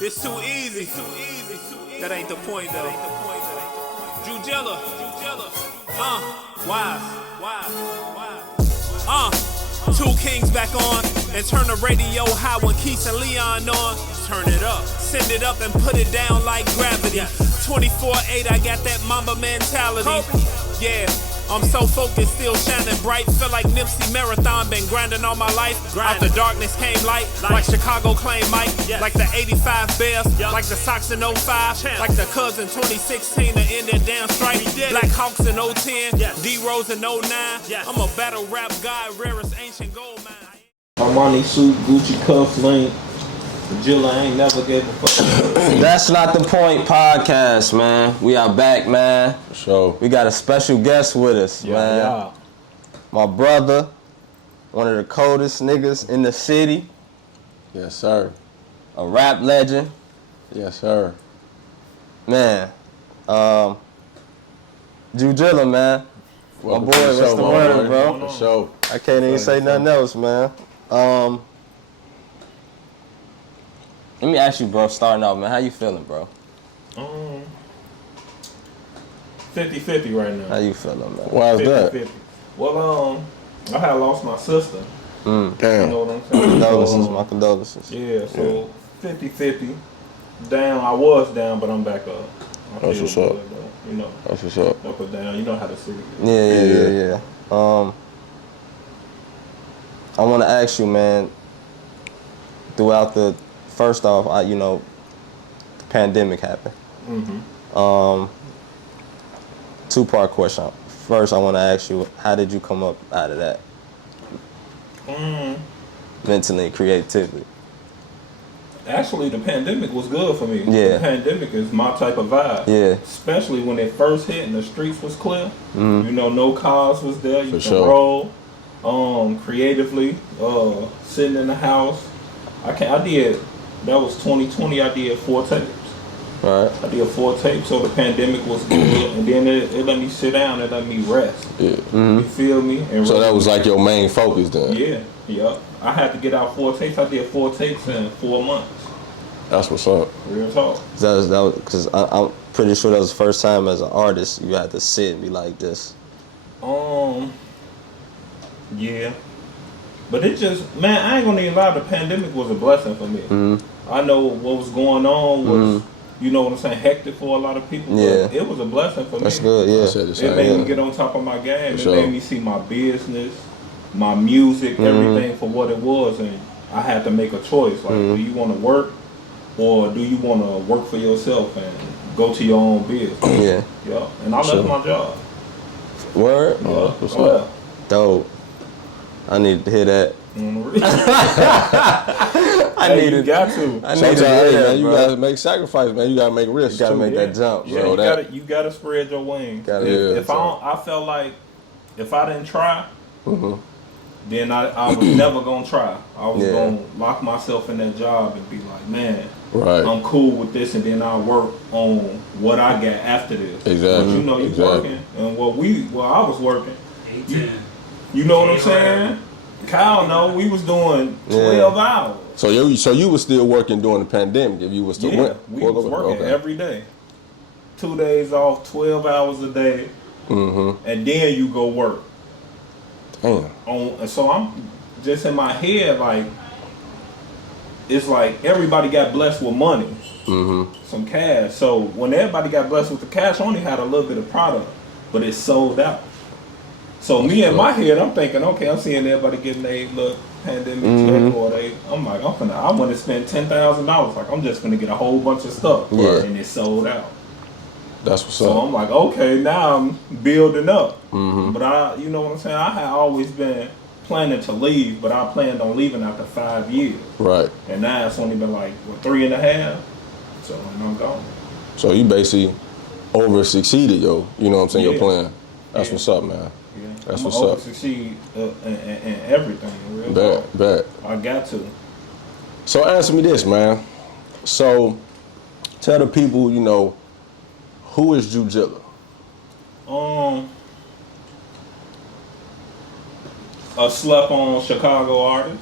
It's too easy. That ain't the point though. Ju Jilla. Two Kings back on and turn the radio high when Keith and Leon on. Turn it up, send it up and put it down like gravity. 24/8, I got that Mamba mentality. Yeah. I'm so focused, still shining bright. Feel like Nipsey Marathon, been grinding all my life. Out the darkness came light, like Chicago claimed Mike. Like the 85 Bears, like the Sox in 05. Like the Cubs in 2016 to end that damn strike. Black Hawks in 010, D-Rose in 09. I'm a battle rap guy, rarest ancient gold mine. Armani suit, Gucci cuff link. Jilla ain't never gave a fuck. That's Not the Point podcast, man. We are back, man. For sure. We got a special guest with us, man. Yeah. My brother, one of the coldest niggas in the city. Yes, sir. A rap legend. Yes, sir. Man. Ju Jilla, man. Welcome my boy, to the what's show, the my word, boy. bro? For sure. I can't even say nothing else, man. Let me ask you, bro, starting off, man, how you feeling, bro? 50-50 right now. How you feeling, man? Why is that? 50-50. Well, I had lost my sister. Damn. You know what I'm saying? Condolences, my condolences. Yeah, so 50-50. Down, I was down, but I'm back up. I That's feel what's good, up. though. You know, That's what's up. up or down. You know how to see it. Yeah. I want to ask you, man, throughout the, first off, the pandemic happened. Two-part question. First, I want to ask you, how did you come up out of that? Mentally and creatively. Actually, the pandemic was good for me. Yeah. The pandemic is my type of vibe. Yeah. Especially when it first hit and the streets was clear. You know, no cars was there. You For can sure. roll. Creatively, sitting in the house. That was 2020, I did 4 tapes. Right. I did 4 tapes, so the pandemic was good. And then it let me sit down and let me rest. Yeah. You feel me? And So that was like your main focus then? Yeah. I had to get out 4 tapes. I did 4 tapes in 4 months. That's what's up. Real talk. Because I'm pretty sure that was the first time as an artist you had to sit and be like this. Yeah. But it just, man, I ain't gonna even lie, the pandemic was a blessing for me. I know what was going on was, you know what I'm saying, hectic for a lot of people. But it was a blessing for me. That's good, yeah. It made me get on top of my game. For sure. It made me see my business, my music, everything for what it was. And I had to make a choice. Like, do you want to work or do you want to work for yourself and go to your own business? Yeah. And I left my job. Word? What's up? Dope. I need to hear that. You got to. Sometimes, man, you gotta make sacrifices, man. You gotta make risks. You gotta too. make that jump. Yeah, bro. you gotta spread your wings. I felt like if I didn't try, then I was never gonna try. I was gonna lock myself in that job and be like, man, I'm cool with this, and then I'll work on what I got after this. Exactly. But you know, you working, and I was working. You know what I'm saying? Kyle, we was doing 12 hours. So you was still working during the pandemic if you was still working? We was working every day. 2 days off, 12 hours a day, and then you go work. Damn. So I'm just in my head, like, it's like everybody got blessed with money, some cash. So when everybody got blessed with the cash, I only had a little bit of product, but it sold out. So me in my head, I'm thinking, okay, I'm seeing everybody getting a little pandemic check, or I'm like, I want to spend $10,000. Like, I'm just gonna get a whole bunch of stuff, and it sold out. That's what's So up. I'm like, okay, now I'm building up. But you know what I'm saying? I had always been planning to leave, but I planned on leaving after 5 years. Right. And now it's only been like, 3.5? So I'm gone. So you basically over succeeded, yo. You know what I'm saying? Your plan. That's what's up, man. Yeah. That's I'm what's over up. succeed in everything. Real Bet. I got to. So answer me this, man. So tell the people, who is Ju Jilla? a slept-on Chicago artist.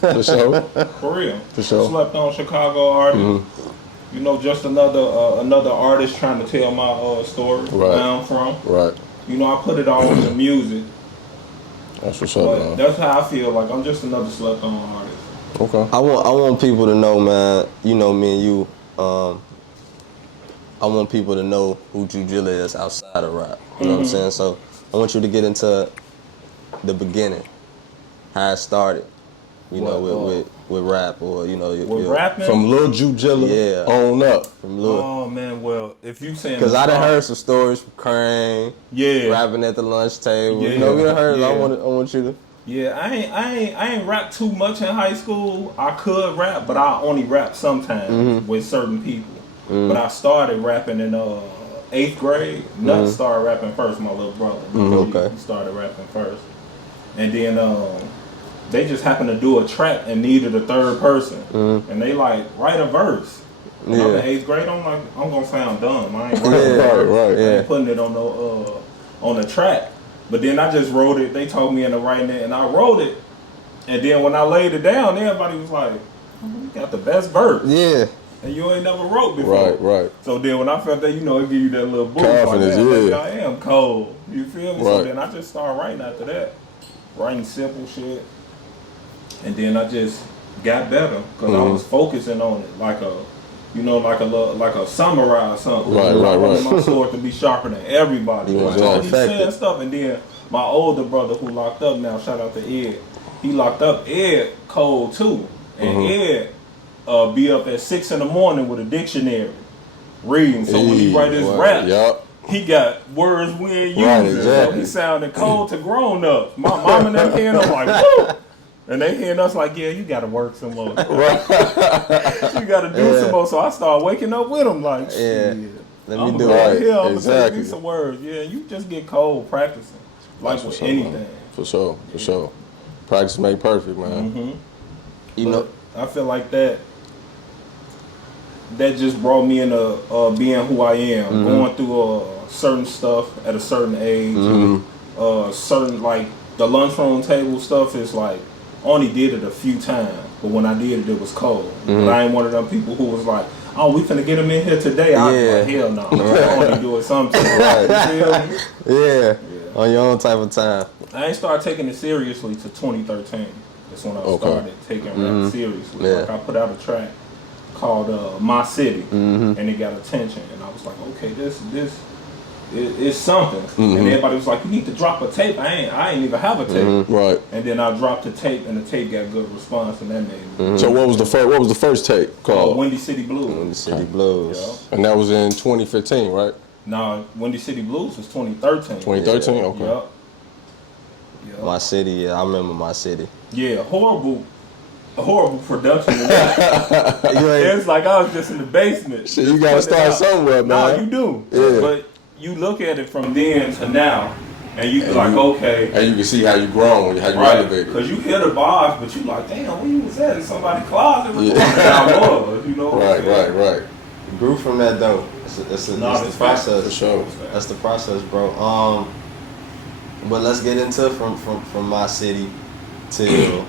For sure. For real. For sure. Slept-on Chicago artist. Mm-hmm. You know, just another artist trying to tell my story where I'm from. Right. You know, I put it all in the music. That's what's up, man. That's how I feel. Like I'm just another slept-on artist. Okay. I want people to know, man. You know, me and you. I want people to know who Ju Jilla is outside of rap. You know what I'm saying? So I want you to get into the beginning, how it started. You know, with rap, or you know, with rapping from Lil Ju Jilla on up. From Lil. Oh man, well if you saying because I done heard some stories from Crane, rapping at the lunch table. You know, we done heard. I want you to. Yeah, I ain't rap too much in high school. I could rap, but I only rap sometimes with certain people. But I started rapping in 8th grade. Nuts started rapping first, my little brother. Okay. He started rapping first. And then they just happened to do a track and needed a third person. And they like, write a verse. I'm in 8th grade, I'm like, I'm gonna sound dumb. I ain't writing a verse. I ain't putting it on the track. But then I just wrote it. They told me in the writing it, and I wrote it. And then when I laid it down, everybody was like, you got the best verse. Yeah. And you ain't never wrote before. Right. So then when I felt that, you know, it give you that little boost. Confidence, like, I am cold. You feel me? So then I just started writing after that. Writing simple shit. And then I just got better. Because I was focusing on it like a, you know, like a samurai or something. Right. I wanted my sword to be sharper than everybody. He's saying stuff. And then my older brother who locked up now, shout out to Ed. He locked up. Ed cold too. And Ed be up at 6 in the morning with a dictionary reading. So when he write his rap, he got words we ain't using. So he sounded cold to grown ups. My mom and them hearing him like, woo! And they hearing us like, yeah, you gotta work some more. You gotta do some more. So I started waking up with him like, shit. Let me do it. Here, I'm gonna take me some words. Yeah, you just get cold practicing. Like with anything. Man. For sure. Practice make perfect, man. You know, I feel like that just brought me into being who I am. Going through certain stuff at a certain age. Certain, like, the lunchroom table stuff is like, only did it a few times. But when I did it was cold. But I ain't one of them people who was like, oh, we finna get him in here today. I was like, hell no. I only do it sometimes. You feel me? Yeah. On your own type of time. I ain't started taking it seriously till 2013. That's when I started taking rap seriously. Like I put out a track called My City, and it got attention. And I was like, okay, this it's something. And everybody was like, you need to drop a tape. I ain't even have a tape. Right. And then I dropped the tape, and the tape got good response, and that made me. So what was the first tape called? Windy City Blues. Windy City Blues. Yeah. And that was in 2015, right? No, Windy City Blues was 2013. 2013, okay. Yep. My City, I remember My City. Yeah, horrible production. It's like I was just in the basement. Shit, you gotta start somewhere, man. No, you do. Yeah. But you look at it from then to now, and you be like, okay. And you can see how you grown, how you elevated. Because you hear the bars, but you like, damn, where you was at? In somebody's closet? I was, you know. Right. You grew from that though. It's the process. For sure. That's the process, bro. But let's get into from My City till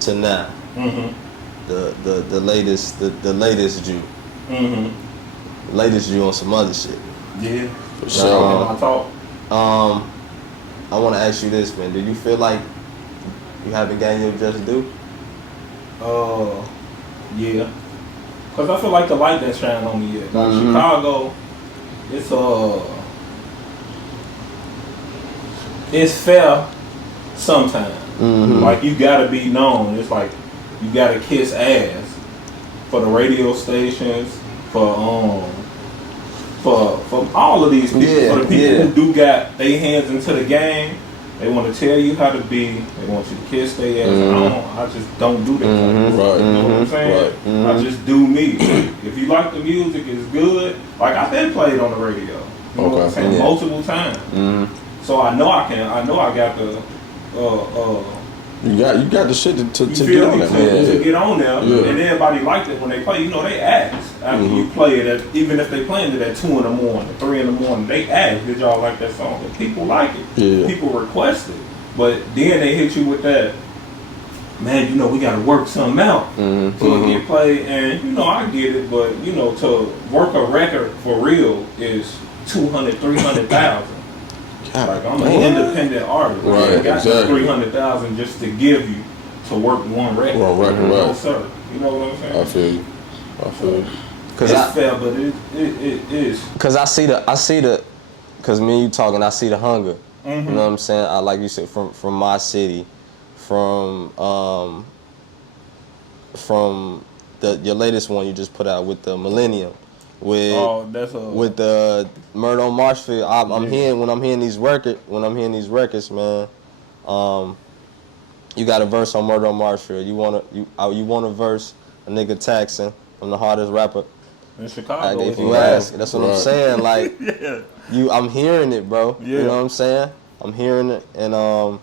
to now. The latest Ju. The latest Ju on some other shit. Yeah. For sure. I want to ask you this, man. Do you feel like you haven't gotten your just due? Yeah. Cause I feel like the light that shine on me yet. Like Chicago, it's fair sometimes. Like you gotta be known. It's like you gotta kiss ass for the radio stations, for all of these people, for the people who do got their hands into the game. They want to tell you how to be. They want you to kiss their ass. I just don't do that. Right. You know what I'm saying? I just do me. If you like the music, it's good. Like I've been played on the radio. You know what I'm saying? Multiple times. So I know I can. I know I got the. You got the shit to get on there. To get on there, and everybody liked it when they play. You know, they ask. after you play it, even if they playing it at 2 in the morning, 3 in the morning, they ask, did y'all like that song? And people like it. Yeah. People request it. But then they hit you with that, man, you know, we got to work something out so it get played. And, you know, I get it, but, you know, to work a record for real is 200, 300,000. Like, I'm an independent artist. Right, I got exactly. 300,000 just to give you to work one record. One record, No, right. sir. You know what I'm saying? I feel you. It's fair, but it is. Cause I see the, cause me and you talking, I see the hunger. You know what I'm saying? I, like you said, from my city, from your latest one you just put out with the Millennium, with with the Murder on Marshfield. I'm hearing when I'm hearing these records, man. You got a verse on Murder on Marshfield. You want a verse, a nigga taxing from the hardest rapper in Chicago. If you ask, that's what I'm saying. Like, I'm hearing it, bro. Yeah. You know what I'm saying? I'm hearing it, and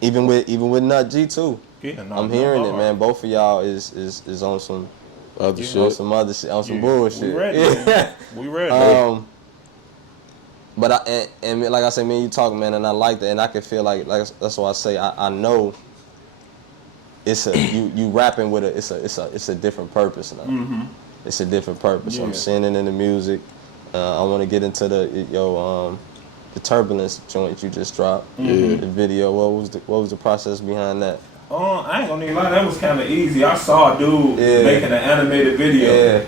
even with Nut G too. Yeah, I'm hearing it, man. Both of y'all is on some other shit, on some other shit, on some bullshit. We ready. Man. We ready. But and like I said, me and you talking, man, and I like that, and I can feel like that's why I say I know. It's you rapping with it's a different purpose now. It's a different purpose. Yeah. I'm seeing it in the music. I want to get into the Turbulence joint you just dropped. The video. What was the process behind that? I ain't gonna need a lie. That was kind of easy. I saw a dude making an animated video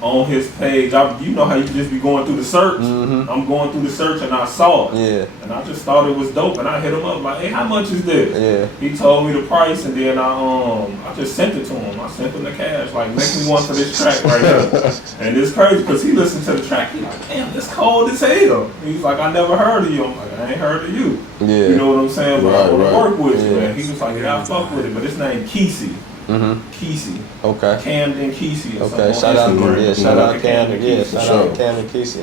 on his page. You know how you just be going through the search? I'm going through the search and I saw it. And I just thought it was dope. And I hit him up like, hey, how much is this? He told me the price, and then I just sent it to him. I sent him the cash, like, make me one for this track right here. And it's crazy because he listened to the track. He's like, damn, this cold as hell. He's like, I never heard of you. I'm like, I ain't heard of you. You know what I'm saying? But I want to work with you, man. He was like, yeah, I fuck with it. But his name Kesey. Kesey. Okay. Camden Kesey. Okay. Shout out Camden. Yeah. Shout out Camden Kesey.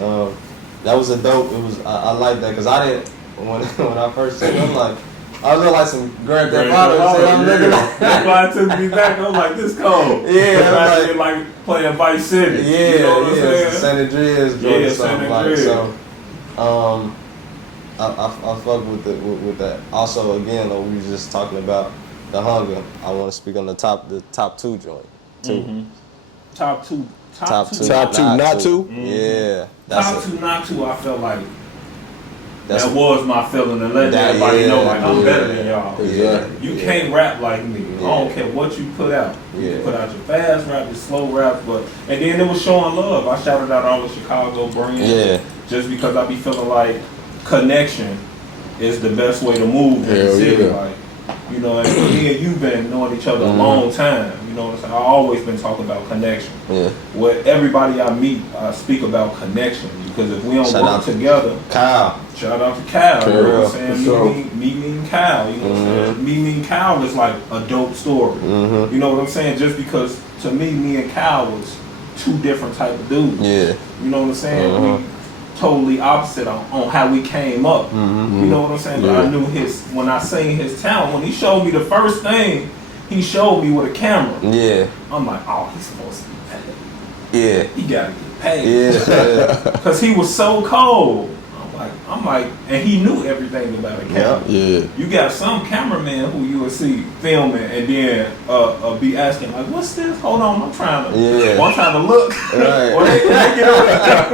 That was a dope. It was. I like that because I didn't when I first seen it. I'm like, I was like some Grand Theft Auto. That's why it took me back. I was like, this cold. Yeah. Like playing Vice City. Yeah. You know what I'm saying? San Andreas. Yeah, San Andreas. So, I fuck with that. Also, again, we were just talking about the hunger. I want to speak on the top 2 joint too. Top two, not two. Yeah. Top 2, not 2. I felt like that was my feeling, and let everybody know like I'm better than y'all. You can't rap like me. I don't care what you put out. You put out your fast rap, your slow rap, and then it was showing love. I shouted out all the Chicago brands just because I be feeling like connection is the best way to move in the city. Like, you know, and me and you been knowing each other a long time. You know what I'm saying? I always been talking about connection. With everybody I meet, I speak about connection because if we don't work together, Kyle. Shout out to Kyle. You know what I'm saying? Me and Kyle. You know what I'm saying? Me and Kyle is like a dope story. You know what I'm saying? Just because to me and Kyle was 2 different type of dudes. You know what I'm saying? We totally opposite on how we came up. You know what I'm saying? But I knew when I seen his talent, when he showed me the first thing, he showed me with a camera. I'm like, oh, he's supposed to be paid. He gotta get paid. Cause he was so cold. I'm like, and he knew everything about a camera. You got some cameraman who you will see filming and then be asking like, what's this? Hold on, I'm trying to look. Or they get on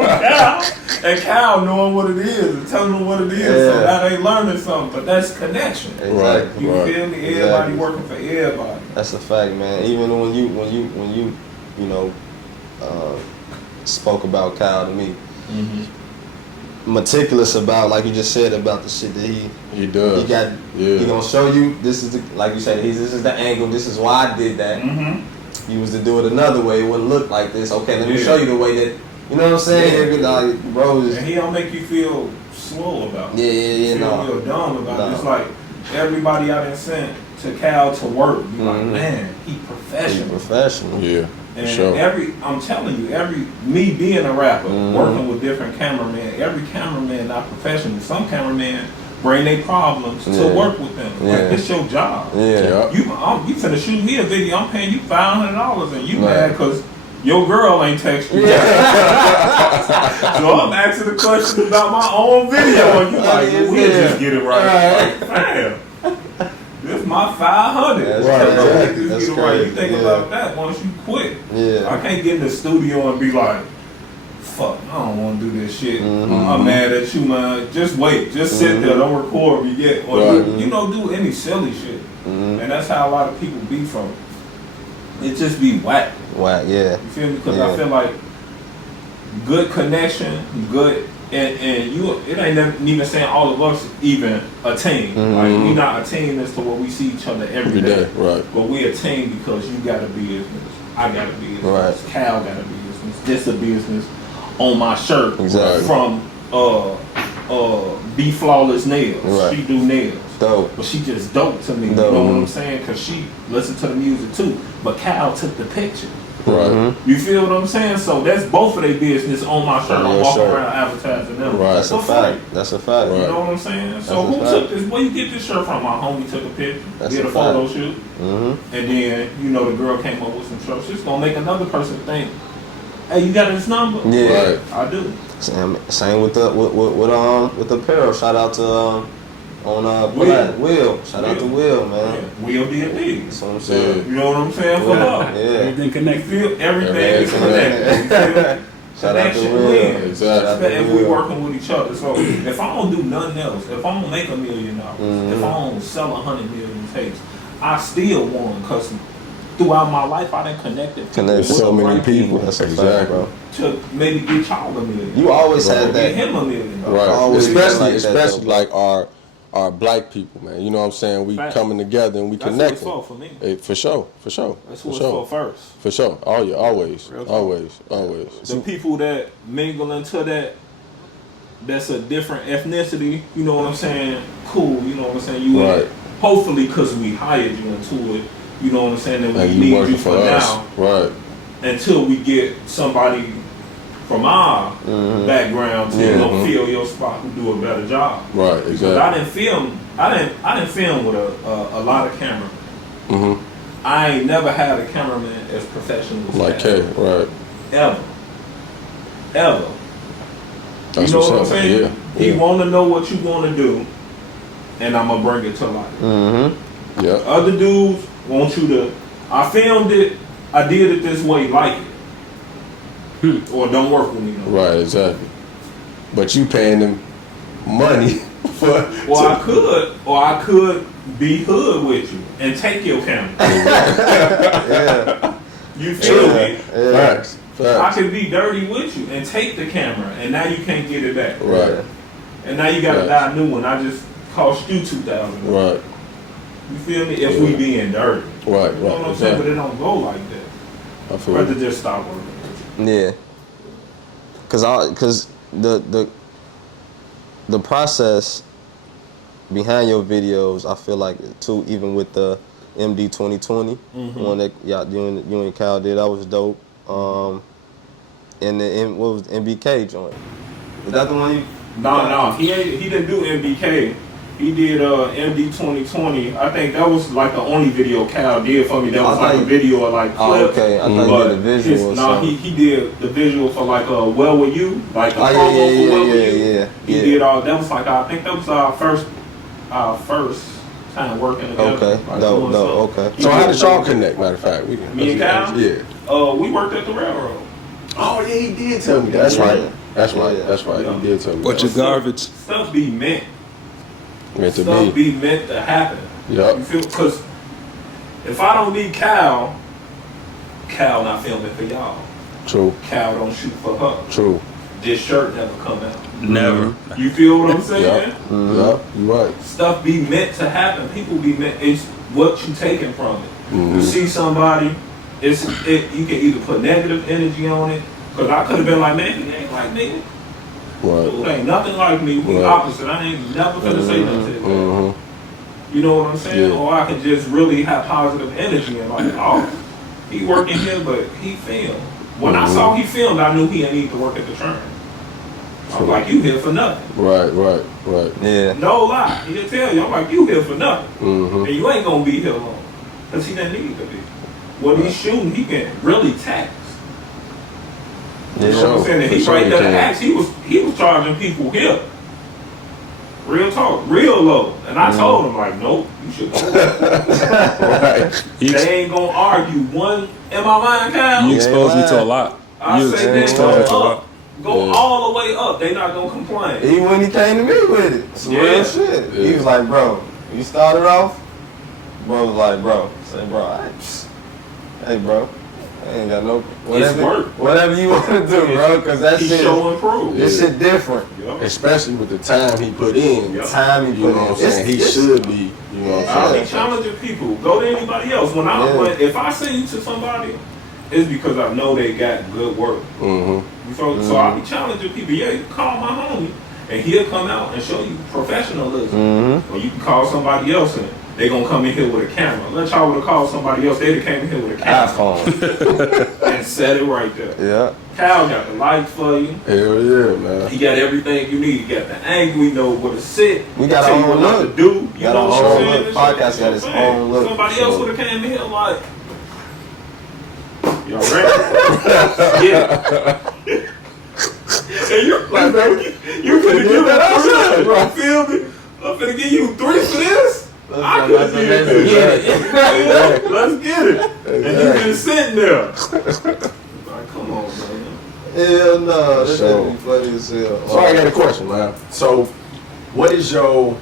Kyle, and Kyle knowing what it is and telling them what it is. So now they learning something, but that's connection. You feel me? Everybody working for everybody. That's a fact, man. Even when you spoke about Kyle to me. Meticulous about, like you just said, about the shit that he does. He gonna show you this is like you said, this is the angle, this is why I did that. You was to do it another way, it wouldn't look like this. Okay, let me show you the way that, you know what I'm saying? Like, bro, and he don't make you feel slow about it. You feel dumb about it. It's like everybody I done sent to Cal to work. You like, man, he professional. And I'm telling you, me being a rapper, working with different cameramen, every cameraman not professional. Some cameramen bring their problems to work with them. Like, it's your job. You finna shoot me a video, I'm paying you $500 and you mad because Your girl ain't text you. So I'm asking the question about my own video, and you like, we'll just get it right. Like, fam, this is my 500. That's Right. That's Get it right. You think crazy. about that once you quit. Yeah. I can't get in the studio and be like, fuck, I don't want to do this shit. I'm mad at you, man. Just wait. Just sit there. Don't record me yet. Or you know, do any silly shit. And that's how a lot of people be from it. It just be whack. Whack, yeah. You feel me? Because I feel like good connection, good, and you, it ain't even saying all of us even a team. Like, we not a team as to what we see each other every day. Right. But we a team because you got to be business. I got to be business. Right. Cal got to be business. This a business on my shirt from Be Flawless Nails. Right. She do nails. Dope. But she just dope to me. Dope. You know what I'm saying? Because she listened to the music too. But Cal took the picture. Right. You feel what I'm saying? So that's both of their business on my shirt. On I'm your walking shirt. around advertising them. Right. That's a fact. That's a fact. You know what I'm saying? So That's a who fact. took this? Where you get this shirt from? My homie took a picture, That's did a a photo fact. shoot, and then you know the girl came up with some shirts. It's gonna make another person think, "Hey, you got this number?" Yeah. Right. I do. Same with the with the apparel. Shout out to Will. Shout out to Will, man. Will did things. That's what I'm saying. You know what I'm saying? For love. Yeah. Everything You connected. feel everything is Everything connected. You feel? Shout out to Connection Will. wins. Exactly. If we working with each other. So if I don't do nothing else, if I don't make $1 million, if I don't sell 100 million tapes, I still won because throughout my life I done connected Connect with so the many right people. That's a fact, Exactly. bro. to maybe get y'all $1 million. You always Or had get that. him $1 million. Right. Always Especially like that, though. like our black people, man. You know what I'm saying? We Fact. coming together and we That's connecting. what it's for me. Hey, for sure. That's For who it's sure. for first. For sure. Oh yeah, always. Real talk. Always. The people that mingle into that's a different ethnicity, you know what I'm saying? Cool, you know what I'm saying? You Right. hopefully because we hired you into it, you know what I'm saying, that we And need you working you for for us. now Right. until we get somebody from our background to you know, fill your spot who do a better job. Right, Because exactly. I didn't film with a lot of cameramen. I ain't never had a cameraman as professional as Like Cal. K, right. Ever. That's You know what's what I'm up. saying? Yeah. He want to know what you want to do, and I'm gonna bring it to life. Yeah. Other dudes want you to. I filmed it. I did it this way, like it, or don't work with me no more. Right, exactly. But you paying them money for Or I could be hood with you and take your camera. Yeah. You feel me? Facts. I Facts. could be dirty with you and take the camera, and now you can't get it back. Right. And now you got to Right. buy a new one. I just cost you $2,000. Right. You feel me? If we being dirty. Right. You know what I'm saying? But it don't go like that. I feel Rather you. just stop working. Yeah. Cause the process behind your videos, I feel like too, even with the MD 2020 one that you and Kyle did, that was dope. And what was the MBK joint? Was that the one you? No, he didn't do MBK. He did MD 2020. I think that was like the only video Cal did for me. That was like a video of like Oh, clip. okay. I thought you did the visual. or something. he did the visual for like Well With You, like the Oh, promo for Well With You. yeah. He did all. That was like I think that was our first time working together. Okay. Like, Dope. doing something. Okay. He So how did did y'all something. connect, matter of fact? Me and Kyle? Yeah. We worked at the railroad. Oh yeah, he did tell me. That's Yeah. right. That's right. Yeah. That's right. Yeah. He did tell me. But your garbage. Stuff be meant. Meant to Stuff be. be meant to happen. Yup. You feel? Because if I don't need Cal not filming for y'all. True. Cal don't shoot for her. True. This shirt never come out. Never. You feel what I'm saying? Yup. Yup. You right. Stuff be meant to happen. People be meant. It's what you taking from it. You see somebody, you can either put negative energy on it. Because I could have been like, man, he ain't like me. Right. Dude ain't nothing like me. We Right. opposite. I ain't never finna say nothing to that. You know what I'm saying? Yeah. Or I can just really have positive energy and like, oh, he working here, but he filmed. When I saw he filmed, I knew he didn't need to work at the train. I was like, you here for nothing. Right. Yeah. No lie. He'll tell you, I'm like, you here for nothing. Mm-hmm. And you ain't gonna be here long. Because he didn't need to be. What he's shooting, he can really tax. You know what I'm saying? And he right there to ask. He was charging people here. Real talk, real low. And I told him, like, nope, you should go. Right. They ain't gonna argue. One, am I lying, Cal? You exposed me to a lot. I You say exposed me that to a lot. go all the way up. They not gonna complain. Even when he came to me with it, some real shit. He was like, bro, you started off. Bro was like, bro, say, bro, hey, bro, I ain't got no whatever you want to do, bro, because that shit show and prove. This shit different. Yep. Especially with the time he put in. Yep. Time he put in. You know what I'm saying? He should be. You know what I'm I'll saying? be challenging people. Go to anybody else. When if I send you to somebody, it's because I know they got good work. So I'll be challenging people. Yeah, you can call my homie, and he'll come out and show you professionalism. Or you can call somebody else and they gonna come in here with a camera. Let y'all would have called somebody else, they'd have came in here with a camera. iPhone. And set it right there. Yeah. Cal got the lights for you. Hell yeah, man. He got everything you need. He got the angle. We know where to sit. We got tell our you own what look. to do. You know what I'm saying? Podcast got its own look. Somebody else would have came in here like, y'all ready? Yeah. And you're like, man, you finna give that outside, bro. Feel me? I'm finna give you 3 for this. I could have did this. Let's get it. And you've been sitting there. Like, come on, man. Hell no, this shit be funny as hell. So I got a question, man. So, what is your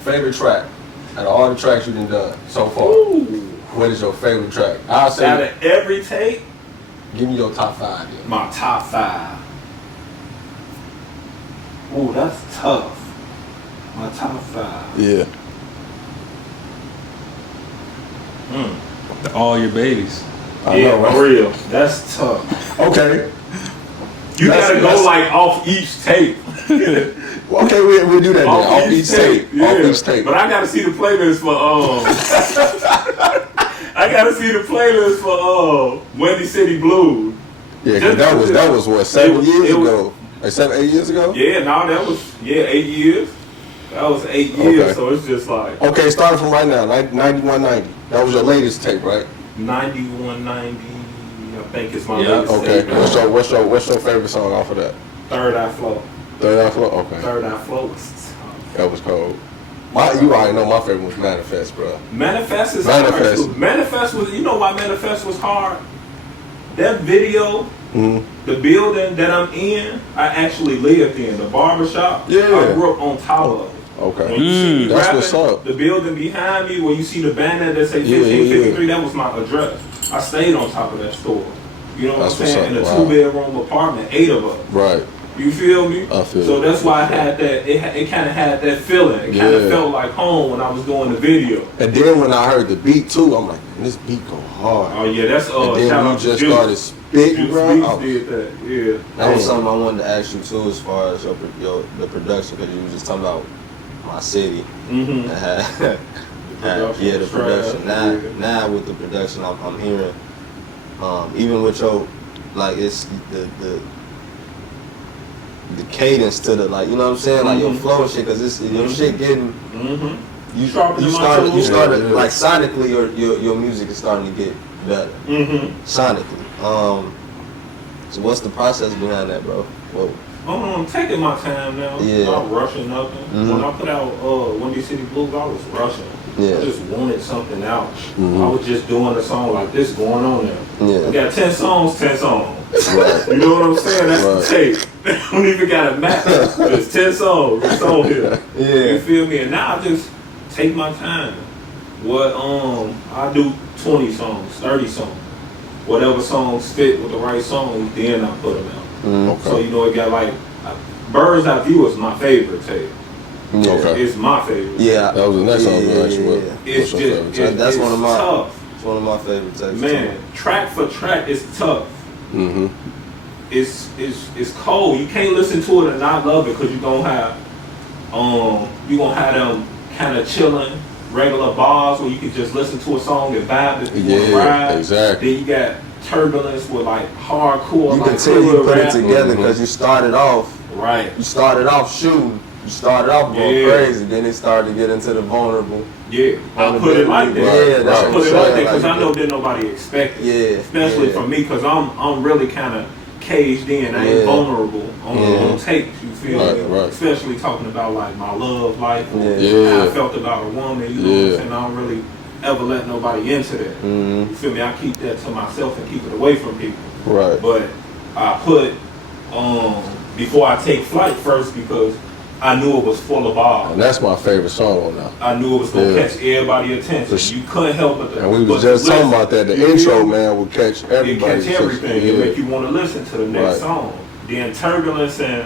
favorite track out of all the tracks you've done so far? Ooh. What is your favorite track? I'll say Out of every tape, give me your top 5. Then. my top 5. Ooh, that's tough. My top 5. Yeah. All your babies. I know, right? For real. That's tough. Okay. You gotta go like off each tape. Okay, we'll do that then. Off each tape. Yeah. Off each tape. But I gotta see the playlist for I gotta see the playlist for Windy City Blues. Yeah, cause that was what, 7 years ago? Like 7, 8 years ago? Yeah, no, that was 8 years. That was 8 years, Okay. so it's just like Okay, starting from right now, 9190. That was your latest tape, right? 9190. I think it's my latest Okay. tape. What's your favorite song off of that? Third Eye Flow. Third Eye Flow? Okay. Third Eye Flow was tough. That was cold. You already know my favorite was Manifest, bro. Manifest is Manifest. hard. Manifest was, you know why Manifest was hard? That video, the building that I'm in, I actually lived in. The barbershop, Yeah. I grew up on top of it. Okay. When you see me That's rapping, what's up. the building behind me, where you see the banner that say Yeah, 1553, that was my address. I stayed on top of that store. You know what That's I'm saying? what's In up. a 2-bedroom apartment, 8 of us. Right. You feel me? I feel so it. that's why I had that. It kind of had that feeling. It kind of felt like home when I was doing the video. And then when I heard the beat too, I'm like, man, this beat go hard. Oh yeah, that's And then shout when out you to just Juice. started spitting, bro. Juice did that. Yeah. That was something I wanted to ask you too, as far as the production, because you were just talking about my city. Mm-hmm. The production. Now with the production, I'm hearing, even with your, like, it's the cadence to the, like, you know what I'm saying, like your flow and shit, because it's your shit getting. You started like sonically, your music is starting to get better. Sonically. So what's the process behind that, bro? Whoa. I'm taking my time now. Yeah. Not rushing nothing. When I put out Windy City Blues, I was rushing. Yeah. I just wanted something out. I was just doing a song like this going on there. Yeah. I got 10 songs, 10 songs. Right. You know what I'm saying? That's the tape. I don't even got a map. There's 10 songs. It's on here. Yeah. You feel me? And now I just take my time. What I do 20 songs, 30 songs. Whatever songs fit with the right songs, then I put them out. Okay. So you know it got like Bird's Eye View is my favorite tape. Yeah. Okay. It's my favorite. Yeah. That was the next song you asked you. It's What's your favorite tape? That's it's one of my tough. It's one of my favorite tapes. Man, track for track is tough. It's cold. You can't listen to it and not love it, because you're gonna have them kind of chilling regular bars where you can just listen to a song and vibe if you want to ride. Exactly. Then you got turbulence with like hardcore. You like can tell you put it rap. together because you started off shooting. You started off going crazy, then it started to get into the vulnerable. Yeah, I put it like that. Yeah, that's I what put it I'm like that saying, because like I know that nobody expected. Yeah, Especially for me, because I'm really kind of caged in. I ain't vulnerable on tapes. You feel me? Right. Especially talking about like my love life, or Yeah. how I felt about a woman. You know what I'm saying? I don't really ever let nobody into that. You feel me? I keep that to myself and keep it away from people. Right. But I put before I take flight first because I knew it was full of balls. And that's my favorite song on now. I knew it was gonna catch everybody's attention. You couldn't help but and we was just talking about that. The intro, man, would catch everybody's attention. It catch everything. It make you want to listen to the next Right. song. Then Turbulence and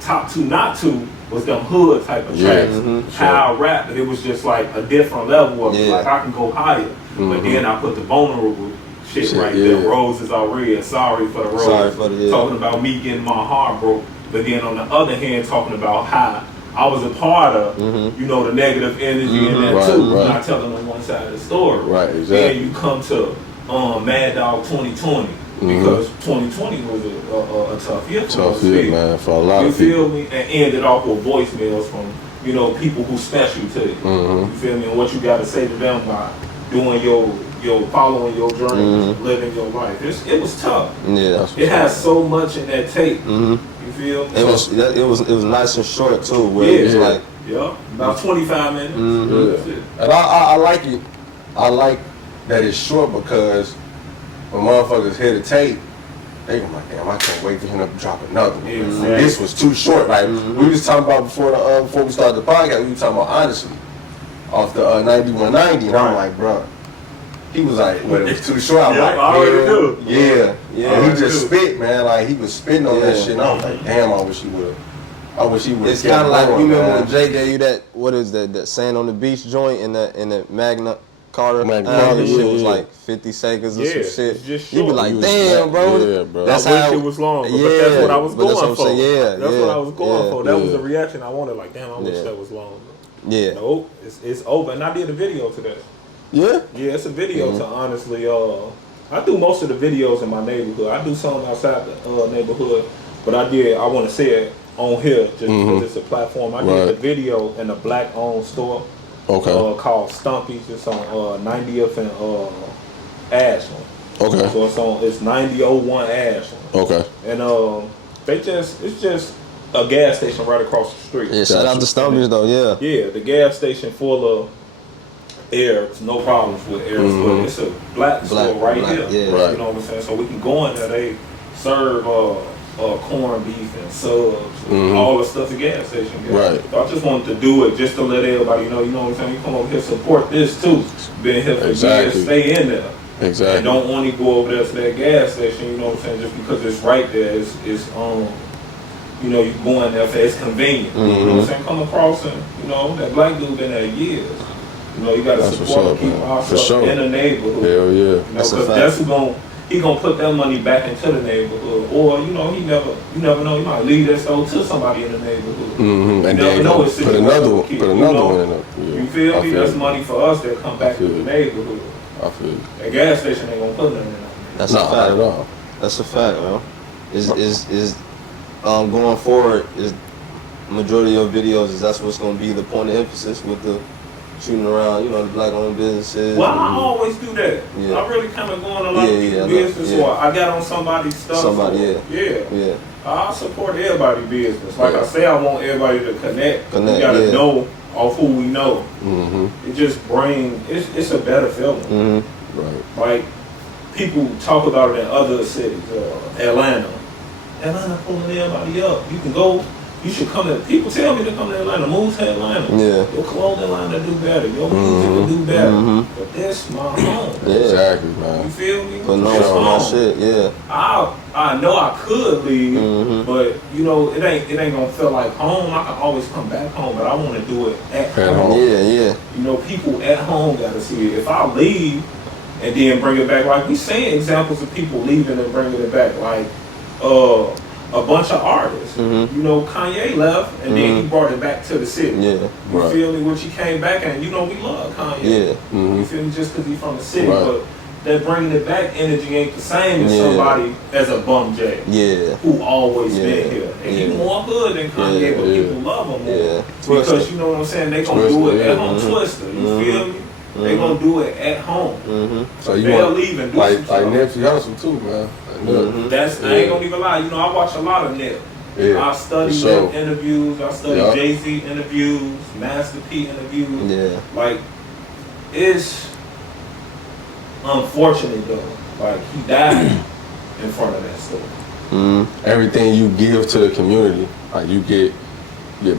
Top 2 Not 2 was them hood type of tracks. How I rap, but it was just like a different level of like I can go higher. But then I put the vulnerable shit right there. Roses are red. Sorry for the roses. Sorry for the Talking about me getting my heart broke. But then on the other hand, talking about how I was a part of, you know, the negative energy in that too. Not telling them one side of the story. Right, exactly. Then you come to Mad Dog 2020 because 2020 was a tough year for us. Man, for a lot of people. You feel me? And ended off with voicemails from, you know, people who special to you. You feel me? And what you got to say to them by doing your following your journey, living your life. It was tough. Yeah, it has so much in that tape. You feel me? It was nice and short too. Where it was like about 25 minutes. And I like it. I like that it's short because when motherfuckers hear the tape, they go like, damn, I can't wait for him to drop another one. This was too short. Like we was talking about before we started the podcast, we were talking about honestly off the 9190, and I'm like, bro. He was like, well, it was too short. I'm like, yeah. And he just spit, man. Like he was spitting on that shit. And I was like, damn, I wish he would. It's kind of like you remember when Jay gave you that that Sand on the Beach joint in the Magna Carta. Shit was like 50 seconds or some shit. You be like, damn, bro. Yeah, bro. That's how it was long, but that's what I was going for. That's what I was going for. That was the reaction I wanted. Like, damn, I wish that was long. Yeah. Nope, it's over. And I did a video to that. Yeah, it's a video to honestly. I do most of the videos in my neighborhood. I do some outside the neighborhood, but I want to say it on here just because it's a platform. I did the video in a black-owned store. Called Stumpy's. It's on 90th and Ashland. So it's 9001 Ashland. And it's just a gas station right across the street. Yeah, shout out to Stumpy's though. Yeah, the gas station full of air. No problems with air. But it's a black store right here. You know what I'm saying? So we can go in there. They serve corned beef and subs, and all the stuff the gas station gets. So I just wanted to do it just to let everybody know. You know what I'm saying? You come over here, support this too. Been here for years, stay in there. And don't only go over there to that gas station. You know what I'm saying? Just because it's right there, it's you know, you go in there for it's convenient. You know what I'm saying? Come across and you know that black dude been there years. You know, you got to support and keep ourselves in the neighborhood. Hell yeah. You know, because that's who gonna put that money back into the neighborhood, or you know, you never know, you might leave that store to somebody in the neighborhood. And then put another one in there. You feel me? That's money for us that come back to the neighborhood. I feel you. That gas station ain't gonna put nothing in there. That's a fact. Not at all. That's a fact, man. Is going forward is majority of your videos is that's what's gonna be the point of emphasis with the shooting around, you know, the black-owned businesses. Well, I always do that. I really kind of go on a lot of people's business, or I got on somebody's stuff. Yeah. I support everybody's business. Like I say, I want everybody to connect. We gotta know off who we know. It just brings, it's a better feeling. Like, people talk about it in other cities, Atlanta pulling everybody up. You can go. You should come to. People tell me to come to Atlanta. Move to Atlanta. Your clothing line to do better. Your music will do better. But that's my home. Exactly, man. You feel me? But no, my shit. I know I could leave, but you know it ain't gonna feel like home. I can always come back home, but I want to do it at home. You know, people at home gotta see it. If I leave and then bring it back, like we saying examples of people leaving and bringing it back, like a bunch of artists. You know, Kanye left and then he brought it back to the city. You feel me? Which he came back and you know we love Kanye. You feel me? Just because he's from the city, but that bringing it back energy ain't the same as somebody as a Bum J. Who always been here. And he more hood than Kanye, but people love him more. Because you know what I'm saying? They gonna do it at home. Twister. You feel me? They gonna do it at home. So you They'll want leave and do like some stuff. Nipsey Hussle too, man. That's I ain't gonna even lie. You know, I watch a lot of Nip. Yeah, I study for sure. Nip interviews. I study Jay-Z interviews, Master P interviews. Yeah. Like, it's unfortunate though. Like, he died in front of that store. Everything you give to the community, like you get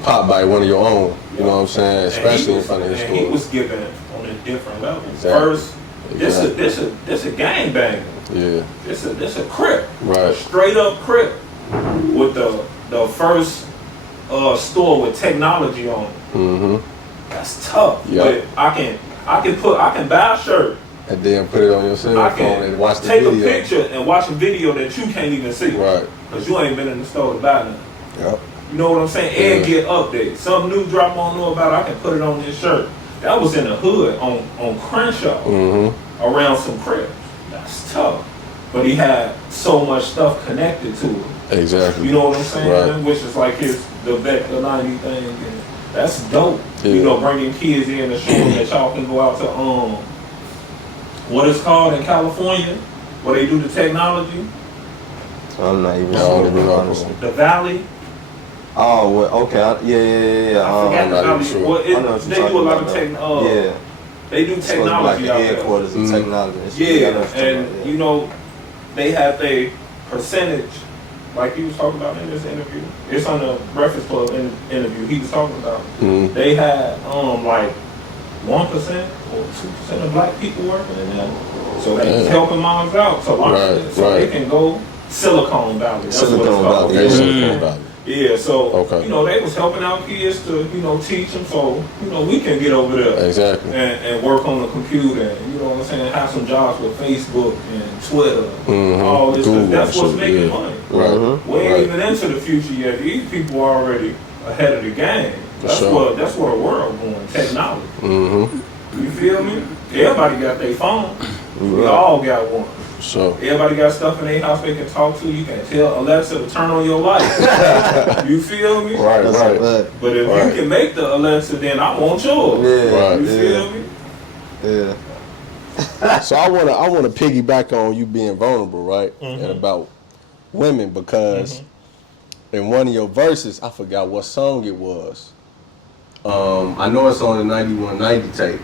popped by one of your own. You know what I'm saying? Especially in front of his store. He was given on a different level. Exactly. First, this a gangbang. Yeah. This a crip. Right. A straight up crip with the first store with technology on it. That's tough. Yep. But I can buy a shirt. And then put it on your cell I phone and watch the take video. a picture and watch a video that you can't even see. Right. Because you ain't been in the store to buy nothing. Yep. You know what I'm saying? And get updates. Something new drop I don't know about, I can put it on this shirt. That was in the hood on Crenshaw around some cribs. That's tough. But he had so much stuff connected to it. Exactly. You know what I'm saying? Right. Which is like the Vector 90 thing. And that's dope. Yeah. You know, bringing kids in to show them that y'all can go out to what it's called in California, where they do the technology. I'm not even I sure. don't know. Honestly. The Valley. Oh, well, okay. Yeah. I forgot the not Valley. sure. Well, I know what they you're do a lot of talking about, yeah. They do It's supposed to be like technology the out there. headquarters of technology. and shit. I know Yeah, what you're talking and about, you know, they have their percentage, like he was talking about in this interview. It's on the Breakfast Club interview. He was talking about they had like 1% or 2% of black people working in there, so they was helping moms out. So they can go Silicon Valley. That's what it's called. Silicon Valley. Yeah, so you know they was helping out kids to teach them, so we can get over there Exactly. and work on the computer, and you know what I'm saying, have some jobs with Facebook and Twitter, all this. Google, That's what's making money. Right. We ain't even into the future yet. These people are already ahead of the game. That's where the world going. Technology. You feel me? Everybody got their phone. We all got one. So Everybody got stuff in their house they can talk to. You can tell Alexa to turn on your light. You feel me? right. But if you can make the Alexa, then I want yours. Yeah. You feel me? Yeah. So I wanna piggyback on you being vulnerable, right? And about women, because in one of your verses, I forgot what song it was. I know it's on the 9190 tape.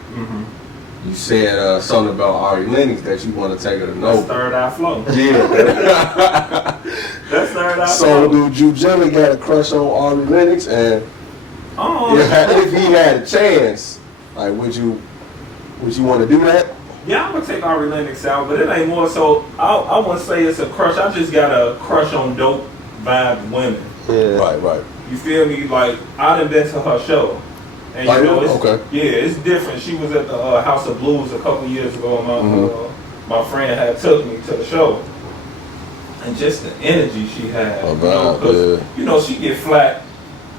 You said something about Ari Lennox that you want to take her to know. That's Third Eye Flow. Yeah. That's Third Eye So Flow. do Ju Jilla got a crush on Ari Lennox, and if he had a chance, like would you want to do that? Yeah, I'm gonna take Ari Lennox out, but it ain't more so. I wouldn't say it's a crush. I just got a crush on dope vibe women. Yeah. Right. You feel me? Like I done been to her show, and you know it's it's different. She was at the House of Blues a couple years ago. My friend had took me to the show, and just the energy she had. You know, she get flack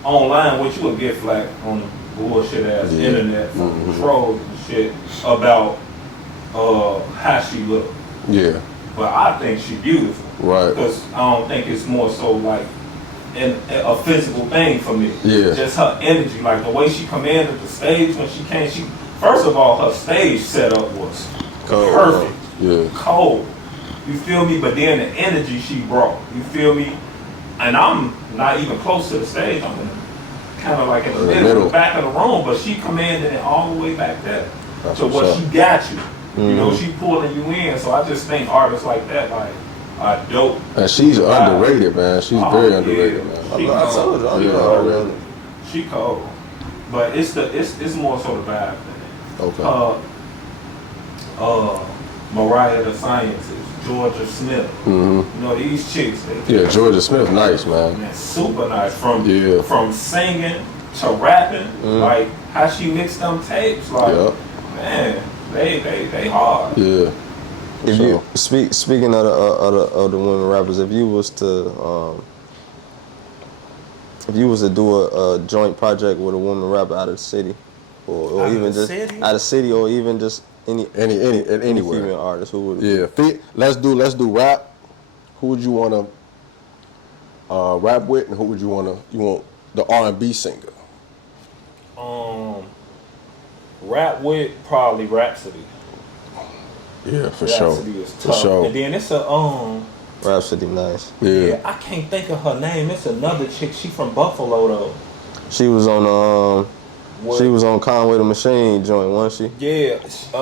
online, which you would get flack on the bullshit ass internet from trolls and shit about how she looked. Yeah. But I think she beautiful. Right. Because I don't think it's more so like a physical thing for me. Yeah. Just her energy, like the way she commanded the stage when she came. First of all, her stage setup was perfect. Yeah. Cold. You feel me? But then the energy she brought. You feel me? And I'm not even close to the stage. I'm kind of like in the middle, the back of the room. But she commanded it all the way back there. That's so what she got you. You know, she pulling you in. So I just think artists like that, like, are dope. And she's underrated, man. She's very underrated, man. I told you. She cold. But it's more so the vibe thing. Okay. Mariah the Scientist, Georgia Smith. You know, these chicks. Georgia Smith, nice, man. Super nice. From singing to rapping, like how she mixed them tapes, like man. They hard. Yeah. If you speaking of the women rappers, if you was to do a joint project with a woman rapper out of the city, or even just out of city, or even just anywhere female artist, who would? Yeah. Let's do rap. Who would you want to rap with, and who would you want the R&B singer? Rap with probably Rhapsody. Yeah, for Rhapsody sure. is tough. For sure. And then it's a Rhapsody nice. Yeah. I can't think of her name. It's another chick. She from Buffalo though. She was on What? she was on Conway the Machine joint, wasn't she? Yeah,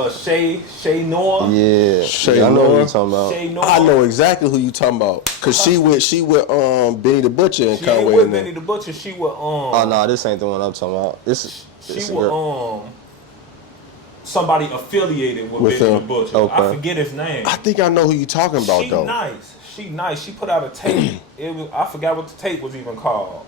Shay Noah. Yeah. Shay I know who Noah. you talking about. Shay Noah. I know exactly who you talking about. Cause she with Benny the Butcher and She ain't Conway with and them. Benny the Butcher. She with Oh no, this ain't the one I'm talking about. This She a with girl. somebody affiliated with With Benny them. the Butcher. Okay. I forget his name. I think I know who you talking about She though. nice. She nice. She put out a tape. I forgot what the tape was even called.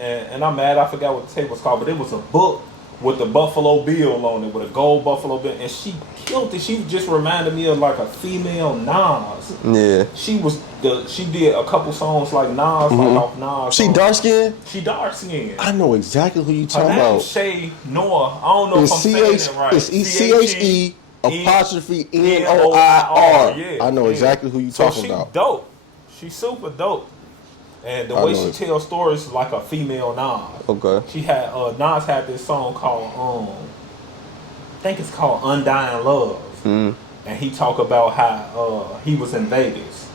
And I'm mad I forgot what the tape was called, but it was a book with the Buffalo Bill on it, with a gold Buffalo Bill, and she killed it. She just reminded me of like a female Nas. Yeah. She did a couple songs like Nas, like off Nas. She songs. dark skinned? She dark skinned. I know exactly who you Her talking name about. is Shay Noah. I don't know if It's I'm saying it right. It's CHE apostrophe NOIR. Yeah, I know yeah. exactly who you So talking she about. dope. She's super dope. And the I way know she it. tells stories is like a female Nas. Okay. She had Nas had this song called I think it's called Undying Love. Mm. And he talk about how he was in Vegas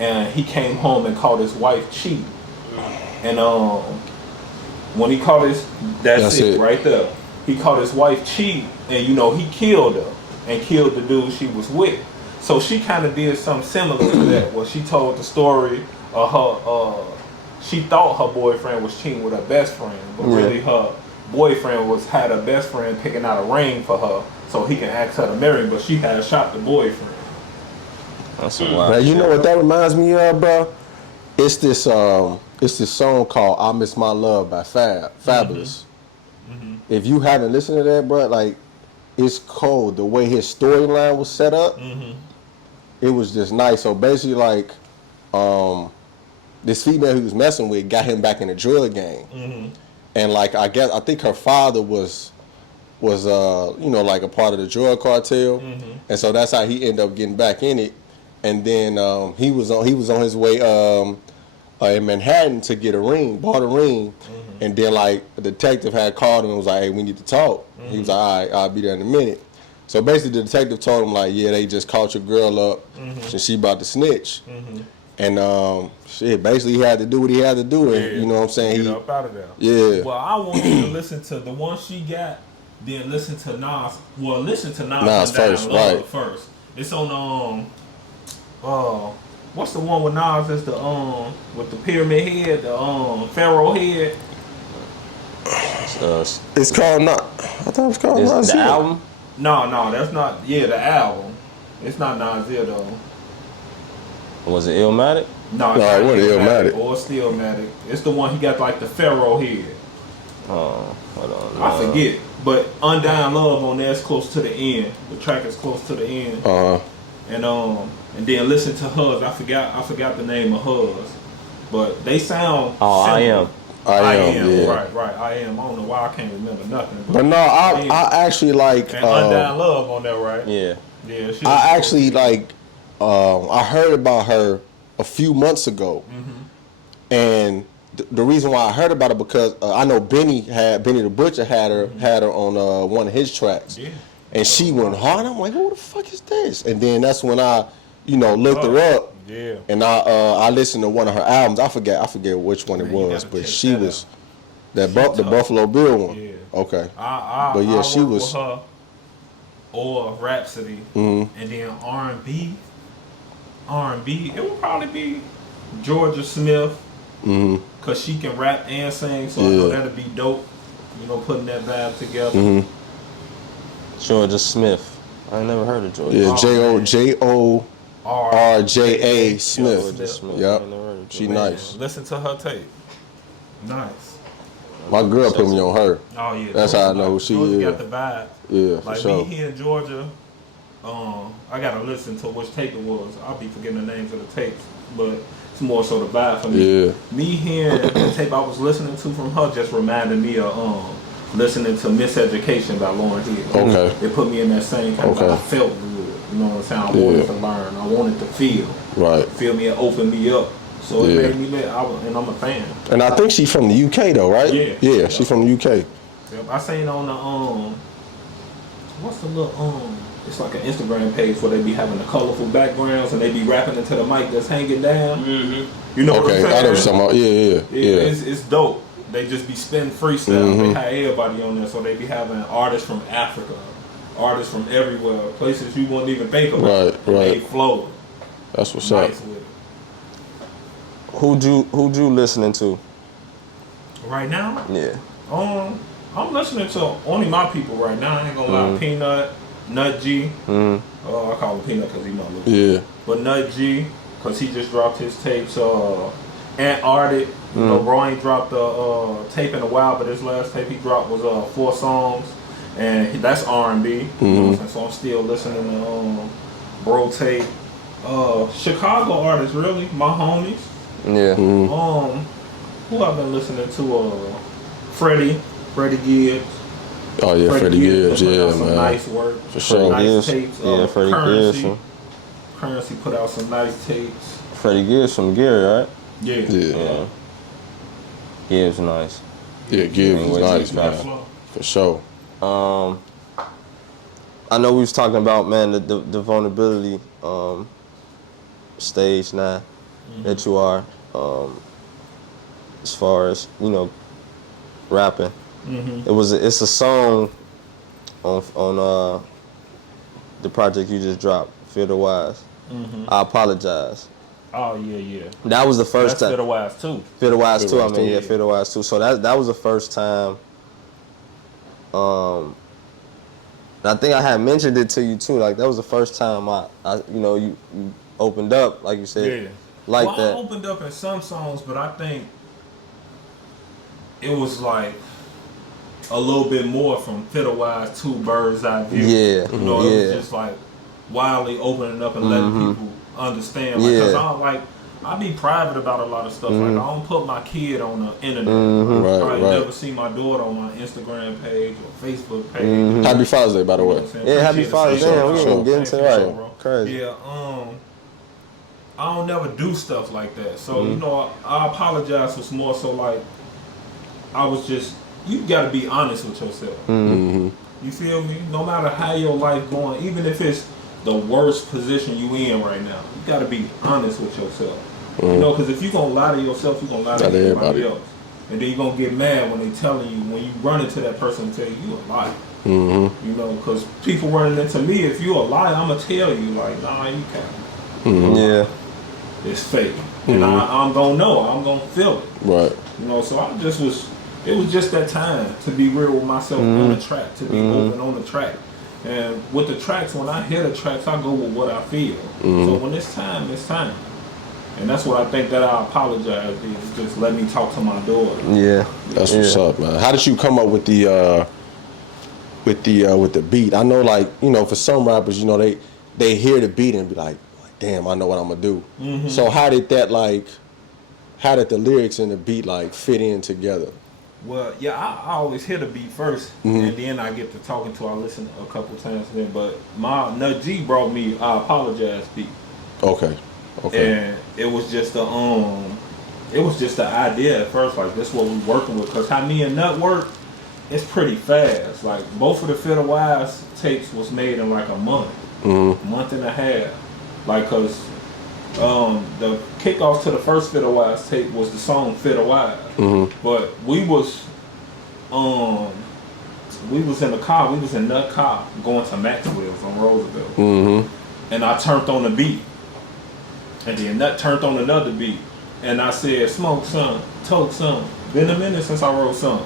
and he came home and caught his wife cheating. And when he caught that's it right there. He caught his wife cheating and he killed her and killed the dude she was with. So she kind of did something similar to that where she told the story of her she thought her boyfriend was cheating with her best friend, but really her boyfriend had her best friend picking out a ring for her so he can ask her to marry him, but she had shot the boyfriend. That's a wild. Now, you know what that reminds me of, bro? It's this song called "I Miss My Love" by Fabulous. If you haven't listened to that, bro, like it's cold. The way his storyline was set up, it was just nice. So basically, like, this female he was messing with got him back in the drug game, and like I think her father was like a part of the drug cartel, and so that's how he ended up getting back in it. And then he was on his way in Manhattan to get a ring, bought a ring, and then like a detective had called him and was like, "Hey, we need to talk." He was like, "All right, I'll be there in a minute." So basically, the detective told him like, "Yeah, they just caught your girl up, and she about to snitch." And basically he had to do what he had to do, and you know what I'm saying. Get up out of there. Yeah. Well, I want you to listen to the one she got, then listen to Nas. Well, listen to Nas Nas first, right? First, it's on what's the one with Nas? It's the with the pyramid head, the pharaoh head. It's called not. I thought it was called Is Nas. the album? No, that's not. Yeah, the album. It's not Nasir though. Was it Illmatic? No, it's No, not it wasn't Illmatic. or Stillmatic. It's the one he got like the pharaoh head. Oh, hold on. I forget, but Undying Love on there is close to the end. The track is close to the end. And then listen to hers. I forgot the name of hers, but they sound. Oh, similar. I am. Yeah. Right. I am. I don't know why I can't remember nothing. But no, I actually like. And Undying Love on there, right? Yeah. Yeah. I actually like. I heard about her a few months ago, and the reason why I heard about it because I know Benny the Butcher had her on one of his tracks, and she went hard. I'm like, who the fuck is this? And then that's when I, looked her up, and I listened to one of her albums. I forget which one it was, but she was the Buffalo Bill one. Yeah. Okay. But yeah, she was with her or Rhapsody, and then R&B. It would probably be Georgia Smith, cause she can rap and sing, so I know that'd be dope. Putting that vibe together. Georgia Smith. I ain't never heard of Georgia. Yeah, JORJA Smith. Georgia Smith. Yep. I ain't never heard of She Georgia. nice. Listen to her tape. Nice. My girl put me on her. Oh yeah. That's how I know who she Georgia is. got the vibe. Yeah, for Like sure. me here in Georgia, I gotta listen to which tape it was. I'll be forgetting the names of the tapes, but it's more so the vibe for me. Yeah. Me hearing the tape I was listening to from her just reminded me of listening to Miseducation by Lauryn Hill. Okay. It put me in that same kind of, Okay. I felt good. You know what I'm saying? I wanted to learn. I wanted to feel. Right. Feel me? It opened me up. So it Yeah. made me lit. And I'm a fan. And I think she's from the UK though, right? Yeah. Yeah, she's from the UK. Yep. I seen on the what's the little it's like an Instagram page where they be having the colorful backgrounds and they be rapping into the mic that's hanging down. You know what I'm saying? I know what you're talking about. Yeah. It's dope. They just be spinning freestyle. They have everybody on there, so they be having artists from Africa, artists from everywhere, places you wouldn't even think about. Right. They flow. That's what's Nice up. with it. Who'd you listening to? Right now? Yeah. I'm listening to only my people right now. I ain't gonna lie. Peanut, Nut G. I call him Peanut because he my little. Yeah. But Nut G, because he just dropped his tapes. Antarctic. You know, bro ain't dropped a tape in a while, but his last tape he dropped was 4 songs, and that's R&B. You know what I'm saying? So I'm still listening to bro tape. Chicago artists, really, my homies. Yeah. Who I've been listening to? Freddie Gibbs. Oh yeah, Freddie Gibbs. Put Yeah, out some man. nice work. For sure. Nice tapes. Yeah, Freddie Gibbs. Currency put out some nice tapes. Freddie Gibbs from Gary, right? Yeah. Gibbs nice. Yeah, Gibbs is nice, man. Flow. For sure. I know we was talking about, man, the vulnerability stage now that you are, as far as, you know, rapping. It's a song on the project you just dropped, Feartheyy. I Apologize. Oh yeah. That was the first time. Feartheyy too. Feartheyy too. I mean, yeah. Feartheyy too. So that was the first time. And I think I had mentioned it to you too. Like that was the first time I you know, you opened up, like you said, Yeah. like well, that. I opened up in some songs, but I think it was like a little bit more from Feartheyy to Bird's Eye View. Yeah. You know, it was just like wildly opening up and letting people understand. Like, cause I be private about a lot of stuff. Like I don't put my kid on the internet. Right. Never see my daughter on my Instagram page or Facebook page. Happy Father's Day, by the way. Yeah, happy Father's Day. We ain't get into it. Crazy. Yeah, I don't never do stuff like that. So, you know, I apologize was more so like, I was just, you gotta be honest with yourself. You feel me? No matter how your life going, even if it's the worst position you in right now, you gotta be honest with yourself. You know, because if you gonna lie to yourself, you gonna lie to everybody else. And then you gonna get mad when they telling you, when you run into that person and tell you a lie. You know, because people running into me, if you a lie, I'm gonna tell you like, nah, you can't. Yeah. It's fake. And I'm gonna know, I'm gonna feel it. Right. You know, so I just was, it was just that time to be real with myself on the track, to be open on the track. And with the tracks, when I hear the tracks, I go with what I feel. So when it's time, it's time. And that's what I think that I apologize is just let me talk to my daughter. Yeah. That's what's up, man. How did you come up with the beat? I know, like, you know, for some rappers, you know, they hear the beat and be like, damn, I know what I'm gonna do. So how did the lyrics and the beat like fit in together? Well, yeah, I always hear the beat first, and then I get to talking to. I listen a couple times then, but my Nut G brought me I Apologize beat. Okay. And it was just the idea at first, like this what we working with, cause how me and Nut work, it's pretty fast. Like both of the Feartheyy tapes was made in like a month, month and a half. Like cause the kickoff to the first Feartheyy tape was the song Feartheyy. But we was in the car, we was in Nut car going to Maxwell's on Roosevelt. And I turned on the beat. And then Nut turned on another beat. And I said, smoke some, toke some. Been a minute since I wrote some.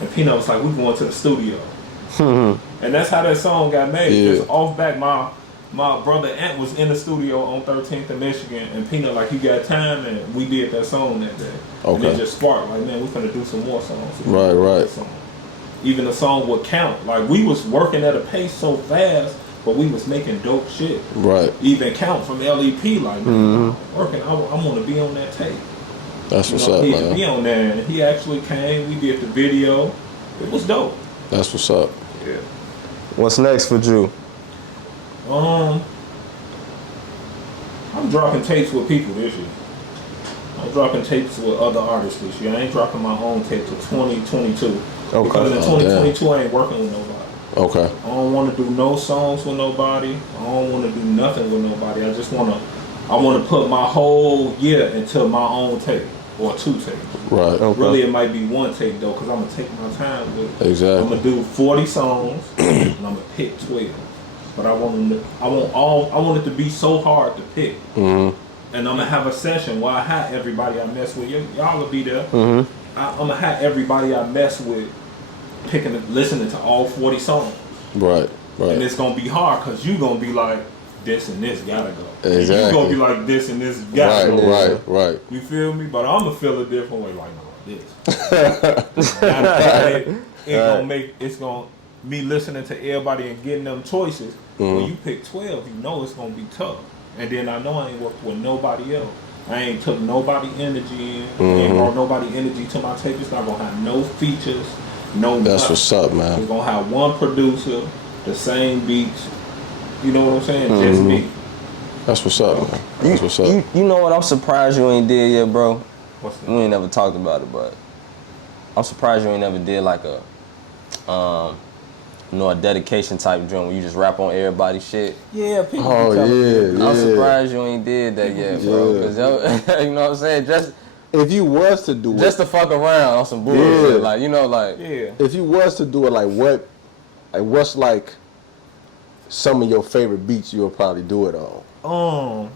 And Peanut was like, we going to the studio. And that's how that song got made. Just off back, my brother Ant was in the studio on 13th in Michigan, and Peanut like, you got time, and we did that song that day. And it just sparked, like, man, we finna do some more songs. Right. Even the song would count. Like, we was working at a pace so fast, but we was making dope shit. Right. Even count from LEP, like, man, working, I want to be on that tape. That's what's up, man. He had to be on there, and he actually came, we did the video. It was dope. That's what's up. Yeah. What's next for Ju? I'm dropping tapes with people this year. I'm dropping tapes with other artists this year. I ain't dropping my own tape till 2022. Okay. Because in 2022 I ain't working with nobody. Okay. I don't want to do no songs with nobody. I don't want to do nothing with nobody. I just want to. I want to put my whole year into my own tape or 2 tapes. Right. Okay. Really, it might be 1 tape though, because I'm gonna take my time with it. Exactly. I'm gonna do 40 songs and I'm gonna pick 12. But I want it to be so hard to pick. And I'm gonna have a session where I have everybody I mess with. Y'all will be there. I'm gonna have everybody I mess with listening to all 40 songs. Right. Right. And it's gonna be hard because you gonna be like, this and this gotta go. Exactly. You gonna be like, this and this gotta go. Right. You feel me? But I'm gonna feel a different way. Like, no, this. It's gonna me listening to everybody and getting them choices. When you pick 12, you know it's gonna be tough. And then I know I ain't worked with nobody else. I ain't took nobody energy in. I ain't brought nobody energy to my tape. It's not gonna have no features. No. That's nothing. what's up, man. It's gonna have one producer, the same beats. You know what I'm saying? Just me. That's what's up, man. That's what's up. You know what I'm surprised you ain't did yet, bro? What's that? We ain't never talked about it, but I'm surprised you ain't never did like a a dedication type joint where you just rap on everybody's shit. Yeah, people. Oh yeah. I'm surprised you ain't did that yet, bro. Cause you know what I'm saying? Just if you was to do just it, to fuck around on some bullshit, Yeah. like if you was to do it, what's like some of your favorite beats you would probably do it on?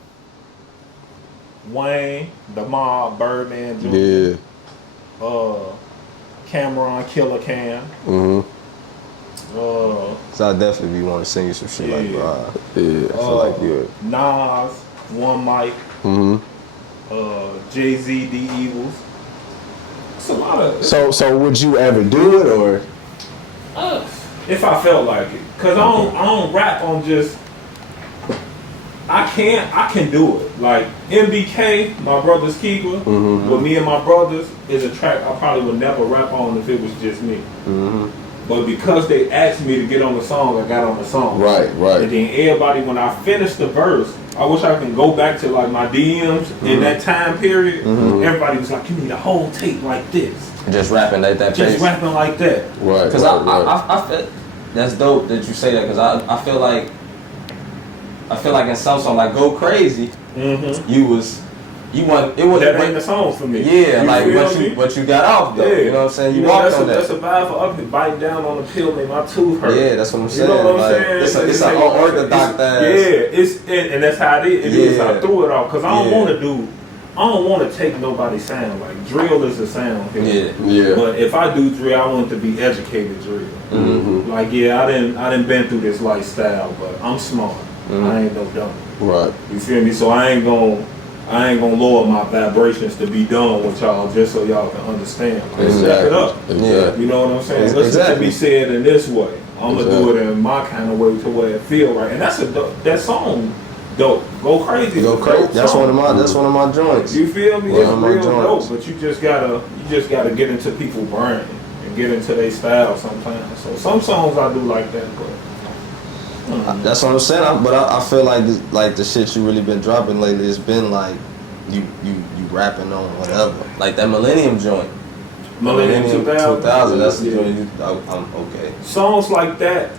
Wayne, The Mob, Birdman, Jr. Cameron, Killer Cam. So I definitely be wanting to sing you some shit like, bro. Yeah, I feel like you. Nas, One Mic. Jay-Z, The Evils. It's a lot of. So would you ever do it or? If I felt like it, cause I don't rap on just. I can do it. Like MBK, My Brother's Keeper, with me and my brothers is a track I probably would never rap on if it was just me. But because they asked me to get on the song, I got on the song. Right. And then everybody, when I finished the verse, I wish I can go back to like my DMs in that time period. Everybody was like, you need a whole tape like this. Just rapping at that Just pace. rapping like that. Right. Because I feel that's dope that you say that, because I feel like in some song like Go Crazy, you want it was that ain't the song for me. Yeah, you like what you got off though. Yeah. You know what I'm saying? You walked on that. That's a vibe for up. Bite down on the pill, make my tooth hurt. Yeah, that's what I'm saying. You know what I'm like, saying? It's an unorthodox ass. And that's how it is. I threw it off because I don't want to take nobody's sound. Like drill is a sound here. Yeah. But if I do drill, I want it to be educated drill. Like I didn't been through this lifestyle, but I'm smart. I ain't no dumb. Right. You feel me? So I ain't gonna lower my vibrations to be done with y'all just so y'all can understand. Step it up. Exactly. You know what I'm saying? Listen to me say it in this way. I'm gonna do it in my kind of way to where it feel right. And that song dope. Go Crazy. Go Crazy. That's one of my joints. You feel me? It's real joints. dope. But you just gotta get into people's brain and get into their style sometimes. So some songs I do like that, but. That's what I'm saying. But I feel like the shit you really been dropping lately, it's been like you rapping on whatever. Like that Millennium joint. Millennium 2000. That's the joint I'm okay. Songs like that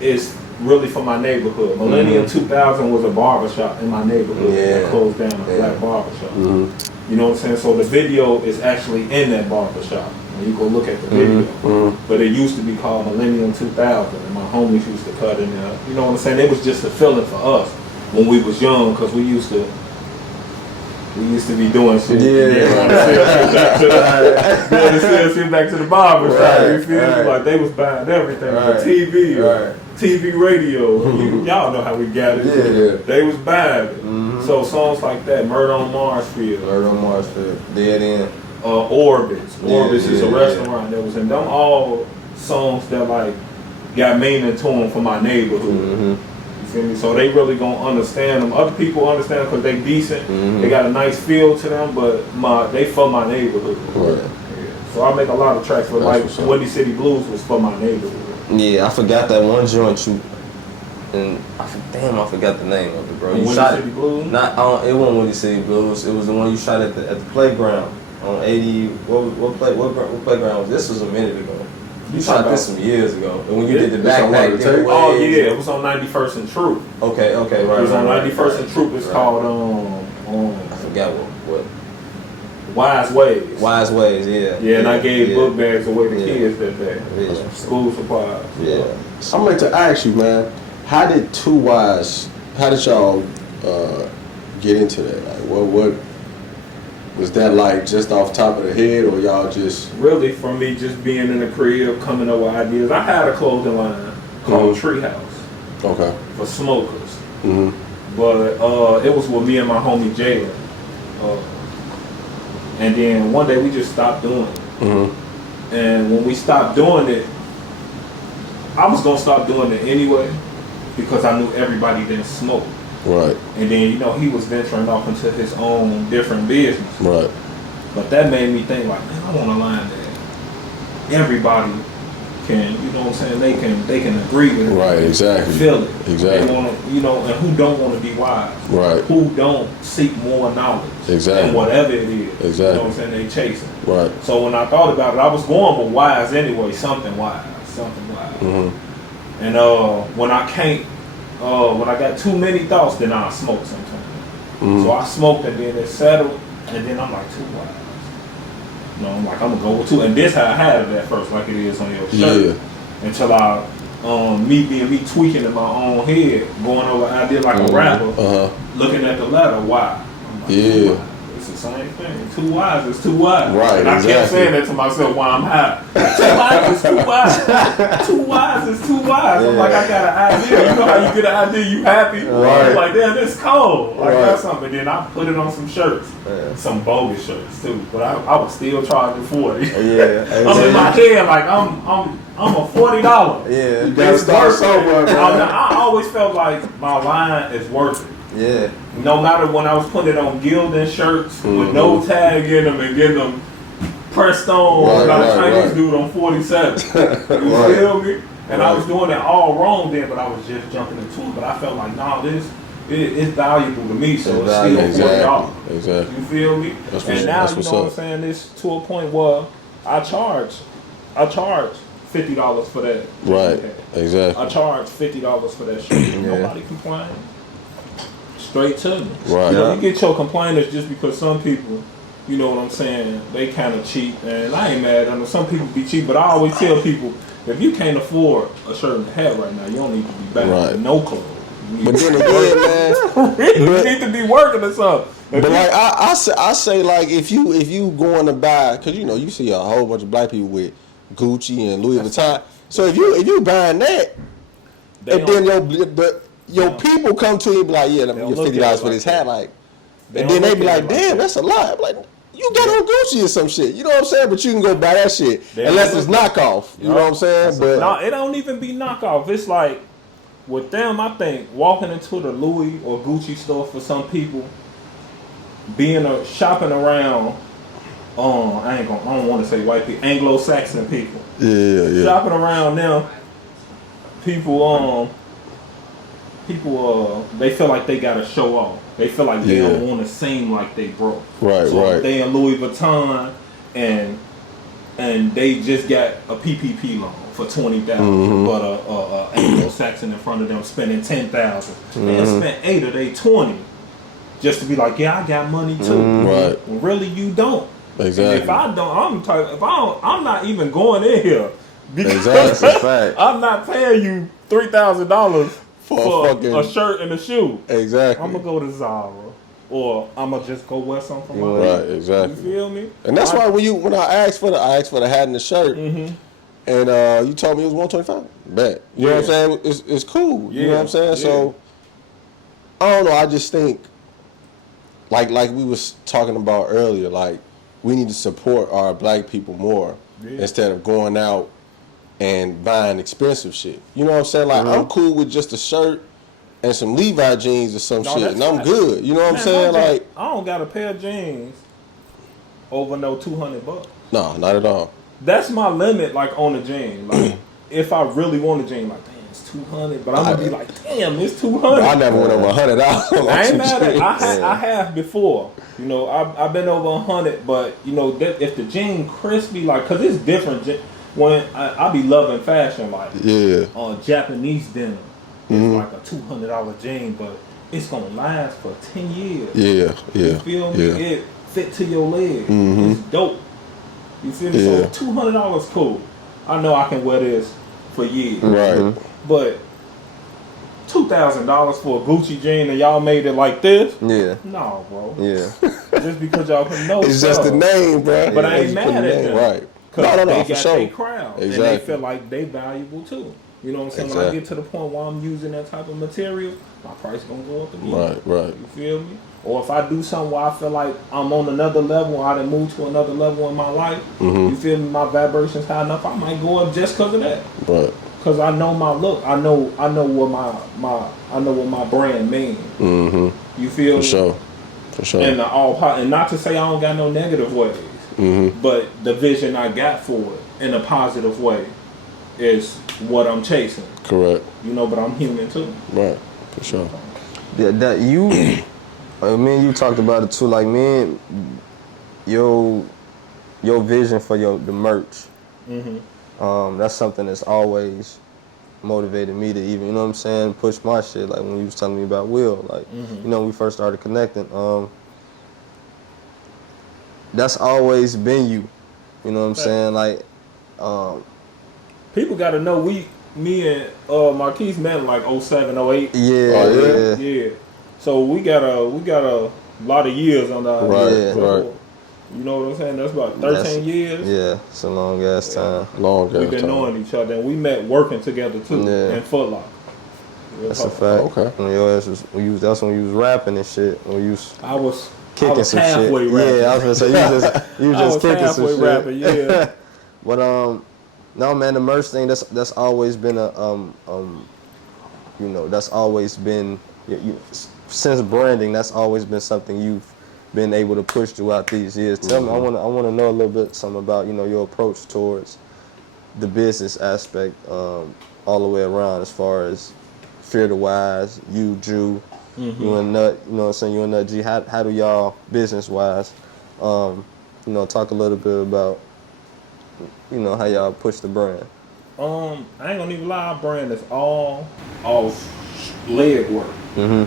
is really for my neighborhood. Millennium 2000 was a barbershop in my neighborhood that closed down, a black barbershop. You know what I'm saying? So the video is actually in that barbershop. You go look at the video. But it used to be called Millennium 2000, and my homies used to cut in there. You know what I'm saying? It was just a feeling for us when we was young, because we used to be doing shit. Send back to the barber shop. You feel me? Like they was buying everything. The TV, radio. Y'all know how we got it. They was buying it. So songs like that, Murder on Marsfield. Dead End. Orbits. Orbits is a restaurant that was in them, all songs that like got meaning to them for my neighborhood. You feel me? So they really gonna understand them. Other people understand because they decent. They got a nice feel to them, but they for my neighborhood. So I make a lot of tracks for Windy City Blues was for my neighborhood. Yeah, I forgot that one joint and I forgot the name of it, bro. You shot Windy City Blues? It wasn't Windy City Blues. It was the one you shot at the playground on 80. What playground was this? Was a minute ago. You shot this some years ago. And when you did the backpack giveaway. Oh yeah, it was on 91st and Troop. Okay, right. It was on 91st and Troop. It's called I forgot what. Wise Ways. Wise Ways, yeah. Yeah, and I gave book bags away to kids that day. Yeah. School supplies. Yeah. I'm going to ask you, man, how did y'all get into that? Like, what was that like just off the top of the head, or y'all just... Really, for me, just being in the crib, coming up with ideas. I had a clothing line called Treehouse. Okay. For smokers. Mm-hmm. But it was with me and my homie Jalen. And then one day we just stopped doing it. Mm-hmm. And when we stopped doing it, I was gonna stop doing it anyway because I knew everybody didn't smoke. Right. And then, you know, he was venturing off into his own different business. Right. But that made me think like, man, I want a line that everybody can, you know what I'm saying, they can agree with it. Right, exactly. Feel it. Exactly. They wanna, you know, and who don't want to be wise. Right. Who don't seek more knowledge. Exactly. And whatever it is. Exactly. You know what I'm saying, they chasing. Right. So when I thought about it, I was going with wise anyway, something wise. Mm-hmm. And when I got too many thoughts, then I smoke sometimes. Mm-hmm. So I smoked and then it settled, and then I'm like, too wise. You know, I'm like, I'm gonna go with two. And this how I had it at first, like it is on your shirt. Yeah. Until me tweaking in my own head, going over ideas like a rapper, looking at the letter, why? I'm like, Yeah. It's the same thing. Too wise is too wise. Right, And I kept exactly. saying that to myself while I'm high. Too wise is too wise. Too wise is too wise. I'm like, I got an idea. You know how you get an idea, you happy? Right. I'm like, damn, this cold. Like, Right. that's something. Then I put it on some shirts. Yeah. Some bogus shirts too. But I was still charging 40. Yeah. I'm in my head like I'm a $40. Yeah. You gotta start somewhere, man. I always felt like my line is worth it. Yeah. No matter when I was putting it on Gildan shirts with no tag in them and getting them pressed on like a Chinese dude on 47. You feel me? And I was doing it all wrong then, but I was just jumping into it. But I felt like, nah, it's valuable to me, so it's still $40. Exactly. You feel me? And now, you know what I'm saying, it's to a point where I charge $50 for that. Right. Exactly. I charge $50 for that shit. Nobody complain. Straight to me. Right. You know, you get your complainers just because some people, you know what I'm saying, they kind of cheap. And I ain't mad at them. Some people be cheap, but I always tell people, if you can't afford a shirt and a hat right now, you don't need to be back with no clothes. But then again, man, you need to be working or something. But like I say like if you going to buy, cause you know you see a whole bunch of black people with Gucci and Louis Vuitton. So if you buying that, and then your people come to you and be like, yeah, let me get $50 for this hat, like, and then they be like, damn, that's a lot. I'm like, you got on Gucci or some shit, you know what I'm saying? But you can go buy that shit unless it's knockoff. You know what I'm saying? But no, it don't even be knockoff. It's like with them, I think walking into the Louis or Gucci store for some people, shopping around. I don't want to say white people, Anglo-Saxon people. Yeah. Shopping around them, people they feel like they gotta show off. They feel like they don't want to seem like they broke. Right. So they in Louis Vuitton and they just got a PPP loan for $20,000, but a Anglo-Saxon in front of them spending $10,000. They spent $8 of they $20 just to be like, yeah, I got money too. Right. When really you don't. Exactly. And if I don't, I'm not even going in here because Exactly. I'm not paying you $3,000 for fucking a shirt and a shoe. Exactly. I'm gonna go to Zara, or I'm gonna just go wear something from my Right. Exactly. You feel me? And that's why when I asked for the hat and the shirt, and you told me it was $125. Bet. You know what I'm saying? It's cool. You know what I'm saying? So I don't know. I just think like we was talking about earlier, like we need to support our black people more instead of going out and buying expensive shit. You know what I'm saying? Like I'm cool with just a shirt and some Levi jeans or some shit, and I'm good. You know what I'm saying? Like I don't got a pair of jeans over no $200. no, not at all. That's my limit. Like on the jean, like if I really want a jean, like damn, it's $200, but I'm gonna be like, damn, it's $200. I never went over $100. I ain't mad at it. I have before. You know, I've been over $100, but you know, if the jean crispy, like, cause it's different. when I be loving fashion, like Yeah. Japanese denim is like a $200 jean, but it's gonna last for 10 years. Yeah. You feel me? Yeah. It fit to your leg. It's dope. You feel me? Yeah. So $200 cool. I know I can wear this for years. Right. But $2,000 for a Gucci jean and y'all made it like this? Yeah. No, bro. Yeah. Just because y'all can know It's just the name, bro. But I ain't Just mad put the at name. them. Right. Because No, they for got sure. their crowd. And Exactly. they feel like they valuable too. You know what I'm saying? When I Exactly. get to the point where I'm using that type of material, my price gonna go up again. Right. You feel me? Or if I do something where I feel like I'm on another level, I done moved to another level in my life, you feel me? My vibrations high enough, I might go up just because of that. Right. Cause I know my look, I know what my brand means. You feel me? For sure. And and not to say I don't got no negative ways, but the vision I got for it in a positive way is what I'm chasing. Correct. You know, but I'm human too. Right. For sure. Yeah, that you, me and you talked about it too. Like, man, your vision for the merch. That's something that's always motivated me to even, you know what I'm saying, push my shit. Like when you was telling me about Will, like, you know, when we first started connecting, that's always been you. You know what I'm saying? Like, people got to know me and Marquis met in like 07, 08. Yeah. So we got a lot of years on our Right. You know what I'm saying? That's about 13 years. Yeah, it's a long ass time. We've been knowing each other, and we met working together too in Foot Locker. That's a fact. Okay. When your ass was, that's when you was rapping and shit. When you was I was kicking some shit. halfway rapping. Yeah, I was gonna say you was just kicking some shit. Rapping, yeah. But no man, the merch thing that's always been a you know, that's always been since branding. That's always been something you've been able to push throughout these years. Tell me, I wanna know a little bit something about, you know, your approach towards the business aspect all the way around, as far as Feartheyy, Ju, you and Nut, you know what I'm saying, you and Nut G. How do y'all business wise, you know, talk a little bit about, you know, how y'all push the brand. I ain't gonna even lie, our brand is all leg work. I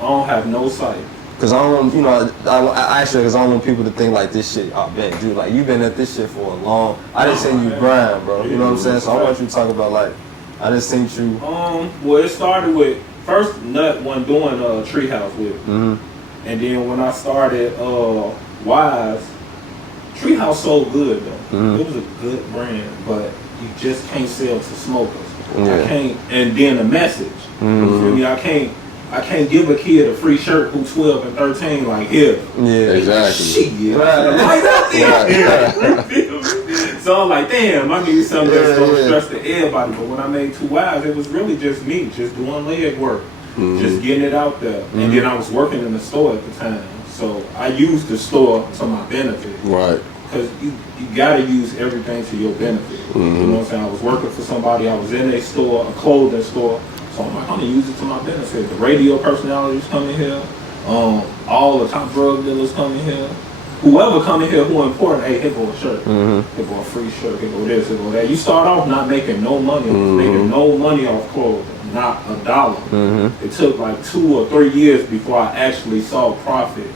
don't have no site. Cause I don't, you know, I actually, cause I don't want people to think like this shit. Oh man, dude, like you've been at this shit for a long. I didn't say you grind, bro. You know what I'm saying? So I want you to talk about like, I just seen you. Well, it started with first Nut wasn't doing Treehouse with me, and then when I started Wise, Treehouse sold good though. It was a good brand, but you just can't sell to smokers. I can't, and then the message. You feel me? I can't give a kid a free shirt who's 12 and 13 like here. Yeah, exactly. Shit, light up there. So I'm like, damn, I need something that's gonna stress to everybody. But when I made Two Wives, it was really just me, just doing leg work, just getting it out there. And then I was working in the store at the time, so I used the store to my benefit. Right. Because you gotta use everything to your benefit. You know what I'm saying? I was working for somebody, I was in a store, a clothing store. So I'm like, I'm gonna use it to my benefit. The radio personalities come in here, all the top drug dealers come in here. Whoever come in here who important, hey, here go a shirt, here go a free shirt, here go this, here go that. You start off not making no money, making no money off clothing, not a dollar. It took like 2 or 3 years before I actually saw profit.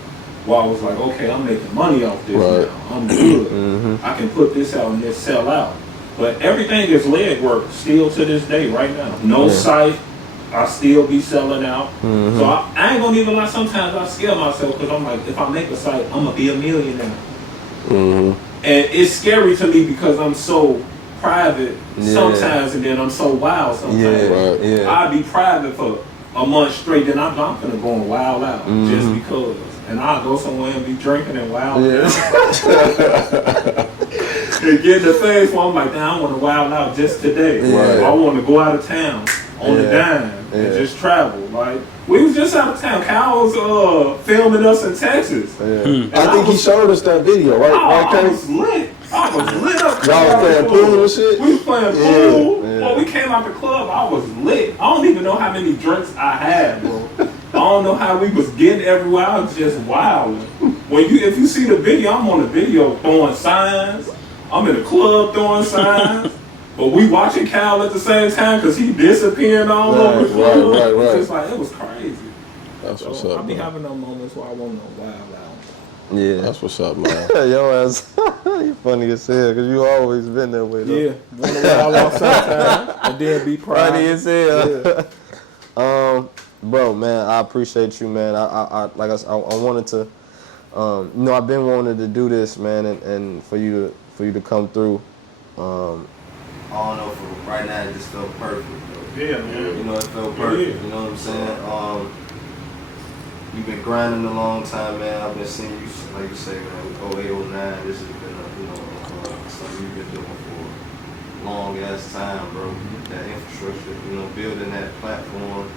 Well, I was like, okay, I'm making money off this now. I'm good. I can put this out and just sell out. But everything is leg work still to this day right now. No site. I still be selling out. So I ain't gonna even lie, sometimes I scare myself because I'm like, if I make a site, I'm gonna be a millionaire. And it's scary to me because I'm so private sometimes and then I'm so wild sometimes. I'll be private for a month straight, then I'm gonna go and wild out just because. And I'll go somewhere and be drinking and wild out. And get in the phase where I'm like, damn, I want to wild out just today. I want to go out of town on the dime and just travel. Like, we was just out of town. Kyle was filming us in Texas. I think he showed us that video, right? I was lit. I was lit up. Y'all was playing pool and shit? We was playing pool. When we came out the club, I was lit. I don't even know how many drinks I had, bro. I don't know how we was getting everywhere. I was just wild. If you see the video, I'm on the video throwing signs. I'm in the club throwing signs, but we watching Cal at the same time because he disappearing all over the club. Right. It's just like, it was crazy. That's what's So up, I be bro. having those moments where I want no wild out. Yeah. That's what's up, man. Yo ass, you funny as hell, because you always been that way, though. Yeah, want to wild out sometimes and then be proud. Funny as hell. Bro, man, I appreciate you, man. I wanted to, I've been wanting to do this, man, and for you to come through. I don't know, for right now it just felt perfect, bro. Yeah, man. You know, it felt perfect. You know what I'm saying? You've been grinding a long time, man. I've been seeing you, like you say, man, 08, 09. This has been, something you've been doing for a long ass time, bro. That infrastructure, building that platform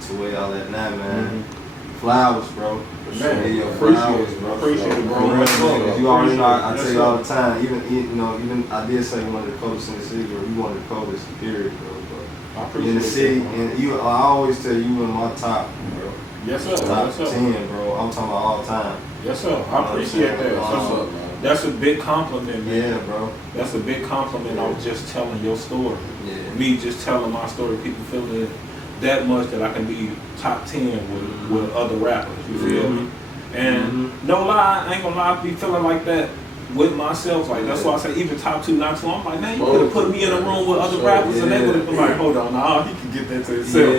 to where y'all at now, man. Flowers, bro. Man, your appreciate flowers, it. bro. Appreciate it, bro. You already know, I tell you all the time, even I did say you wanted the coldest in the city, or you wanted the coldest, period, bro. I But appreciate in the city, it, I always tell you in my top, bro. Yes, sir. Top Yes, sir. 10, bro. I'm talking about all time. Yes, sir. I appreciate that. That's a big compliment, man. Yeah, bro. That's a big compliment. I was just telling your story. Yeah. Me just telling my story. People feeling that much that I can be top 10 with other rappers. You feel me? And no lie, I ain't gonna lie, I be feeling like that with myself. Like, that's why I say even top 2, not 2. I'm like, man, you could have put me in a room with other rappers and they would have been like, hold on, nah, he can get that to himself.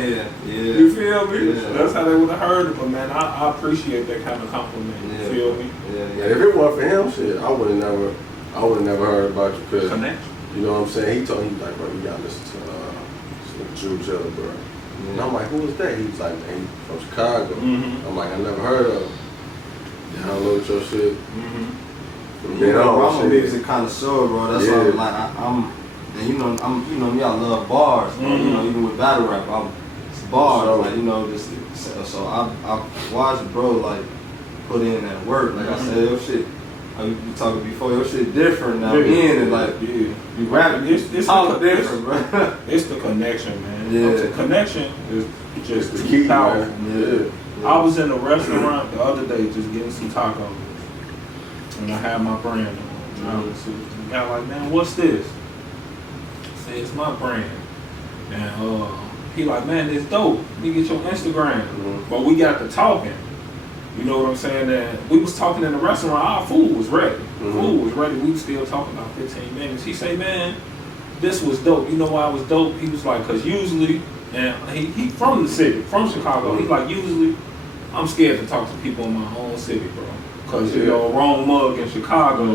Yeah. You feel me? Yeah. That's how they would have heard it. But man, I appreciate that kind of compliment. You feel me? Yeah. And if it weren't for him, shit, I would have never heard about you, cause Connection. you know what I'm saying. He told me, like, bro, you gotta listen to Ju Jilla, bro. And I'm like, who is that? He was like, man, he from Chicago. I'm like, I never heard of him. Download your shit. I'm a music connoisseur, bro. That's why I'm like, and me, I love bars, bro. Even with battle rap, it's bars, like, so I watched bro, like, put in that work. Like I said, your shit, you talking before, your shit different now. And like, you rap, it's all different, bro. It's the connection, man. Yeah. The connection is just the key, powerful. man. Yeah. I was in a restaurant the other day just getting some tacos. And I had my brand on. And I was got like, man, what's this? I said, it's my brand. And he like, man, it's dope. Let me get your Instagram. But we got to talking. You know what I'm saying? And we was talking in the restaurant. Our food was ready. Food was ready. We was still talking about 15 minutes. He say, man, this was dope. You know why it was dope? He was like, because usually, and he from the city, from Chicago. He's like, usually, I'm scared to talk to people in my own city, bro. Because, a wrong mug in Chicago,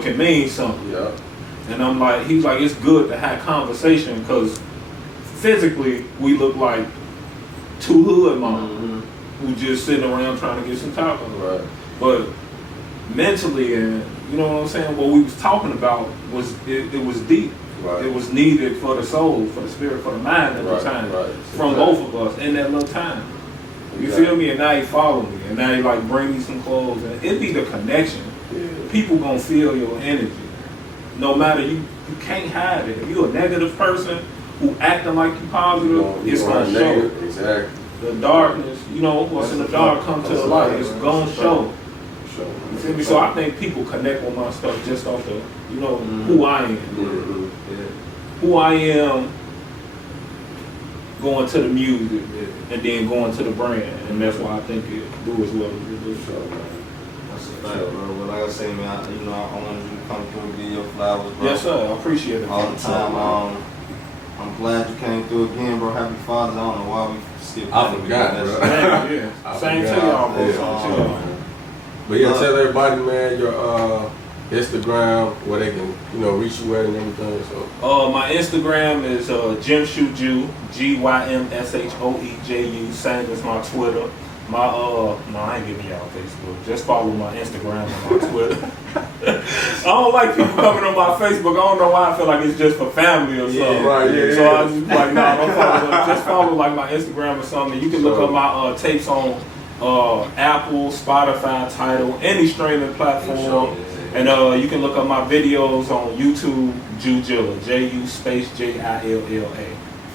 can mean something. Yeah. And I'm like, he's like, it's good to have conversation because physically we look like two hood moms who just sitting around trying to get some tacos. Right. But mentally, and you know what I'm saying, what we was talking about was, it was deep. Right. It was needed for the soul, for the spirit, for the mind at the time. Right. From both of us in that little time. You feel me? And now he follow me. And now he like bring me some clothes. And it be the connection. Yeah. People gonna feel your energy. No matter, you can't hide it. If you a negative person who acting like you positive, it's gonna show. Exactly. The darkness, what's in the dark come to the light. It's gonna show. You feel me? So I think people connect with my stuff just off the, who I am. Who I am going to the music and then going to the brand. And that's why I think it do as well as it do. So, That's a fact, bro. But like I say, man, I wanted you to come through and give your flowers, bro. yes, sir. I appreciate it. All the time. I'm glad you came through again, bro. Happy Father's Day. I don't know why we skipped I that. forgot, bro. Yeah. Same to y'all, bro. Yeah. Same to y'all. But yeah, tell everybody, man, your Instagram, where they can, reach you at and everything. So. My Instagram is Ju, GYMSHOEJU. Same as my Twitter. No, I ain't giving y'all Facebook. Just follow my Instagram and my Twitter. I don't like people coming on my Facebook. I don't know why. I feel like it's just for family or something. Yeah, right, yeah. So I just like, nah, don't follow. Just follow like my Instagram or something. You can look up my tapes on Apple, Spotify, Tidal, any streaming platform. And you can look up my videos on YouTube, Ju Jilla, JU_JILLA.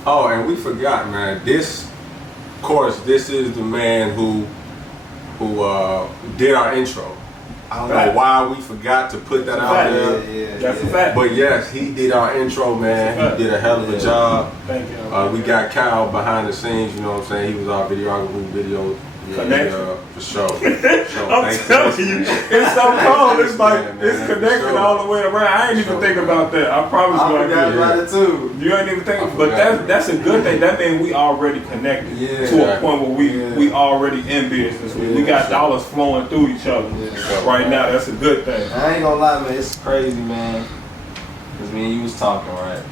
Oh, and we forgot, man. This is the man who did our intro. I don't know why we forgot to put that out there. That's a fact. But yes, he did our intro, man. He did a hell of a job. Thank you. We got Kyle behind the scenes, you know what I'm saying? He was our videographer, video. Connection. For sure. I'm telling you, it's so cold. It's like it's connected all the way around. I ain't even think about that. I promise you. I forgot about it too. You ain't even think, but that's a good thing. That means we already connected to a point where we already in business. We got dollars flowing through each other right now. That's a good thing. I ain't gonna lie, man. It's crazy, man. Cause me and you was talking, right?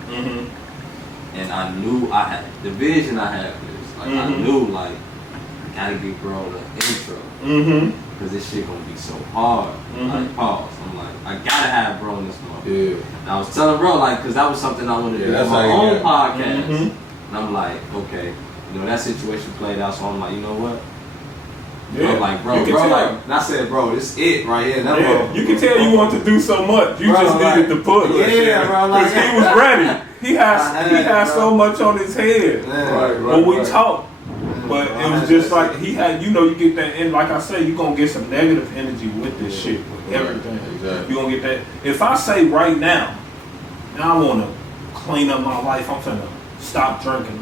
And I knew I had the vision I had for this. Like I knew, like. Gotta give bro the intro. Cause this shit gonna be so hard. Like pause. I'm like, I gotta have bro in this moment. And I was telling bro, like, cause that was something I wanted to do on my own podcast. And I'm like, okay, you know, that situation played out, so I'm like, you know what? I'm like, bro, like, and I said, bro, this it right here. That bro, you can tell you want to do so much. You just needed to push. Bro, like, he was ready. He has so much on his head. When we talk. But it was just like he had, you know, you get that, and like I said, you're gonna get some negative energy with this shit, with everything. You're gonna get that. If I say right now I wanna clean up my life, I'm finna stop drinking,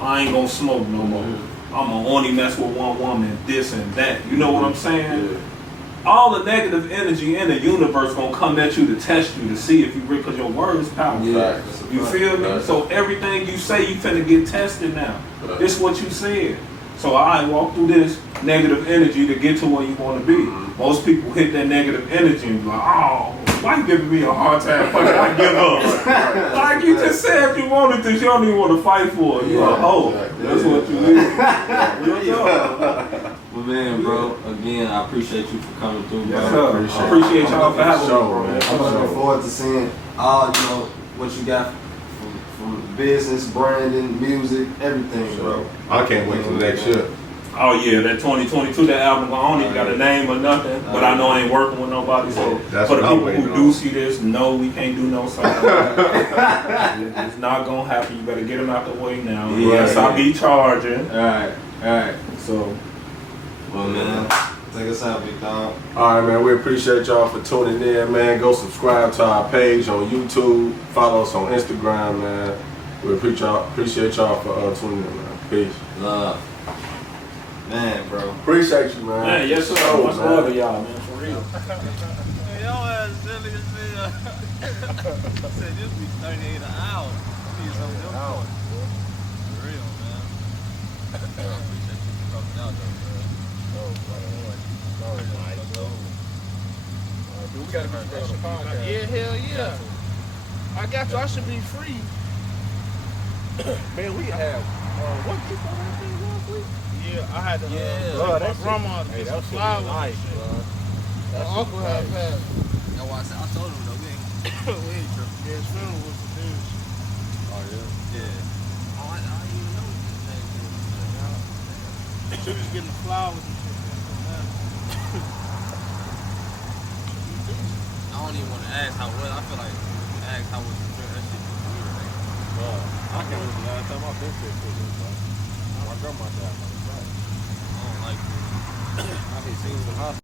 I ain't gonna smoke no more. I'm gonna only mess with one woman, this and that. You know what I'm saying? All the negative energy in the universe gonna come at you to test you to see if you really, because your word is powerful. You feel me? So everything you say, you finna get tested now. This is what you said. So I walk through this negative energy to get to where you want to be. Most people hit that negative energy and be like, oh, why you giving me a hard time? Fuck it, I give up. Like you just said you wanted this, you don't even want to fight for it. You're a hoe. That's what you is. Well, man, bro, again, I appreciate you for coming through, bro. Yes, sir. Appreciate y'all for having me, bro. I'm looking forward to seeing all, you know, what you got from business, branding, music, everything, bro. I can't wait till next year. Oh yeah, that 2022, that album, I don't even got a name or nothing, but I know I ain't working with nobody, so for the people who do see this, no, we can't do no song. It's not gonna happen, you better get them out the way now. Yes, I'll be charging. Alright. So, well, man, take us out, big dog. Alright, man, we appreciate y'all for tuning in, man. Go subscribe to our page on YouTube, follow us on Instagram, man. We appreciate y'all for tuning in, man. Peace. Love. Man, bro. Appreciate you, man. man, yes sir, much love to y'all, man, for real. Yo ass silly as hell. Said this be 38 an hour. Need some of them points. For real, man. I appreciate you for coming out though, man. We gotta be on the podcast. Yeah, hell yeah. I got you. I should be free. Man, we have what people last week? Yeah, I had to. Bro, my grandma to get some flowers. Nice, bro. My uncle had passed. Yo, I told him though, we ain't tripping. Yeah, his funeral was the news. Oh yeah. Oh, I didn't even know his name. She was getting the flowers and shit. I don't even want to ask how well. I feel like ask how was the trip. That shit was weird. I can't remember the last time I've been to bro. My grandma died. I don't like it. I hate seeing the hospital.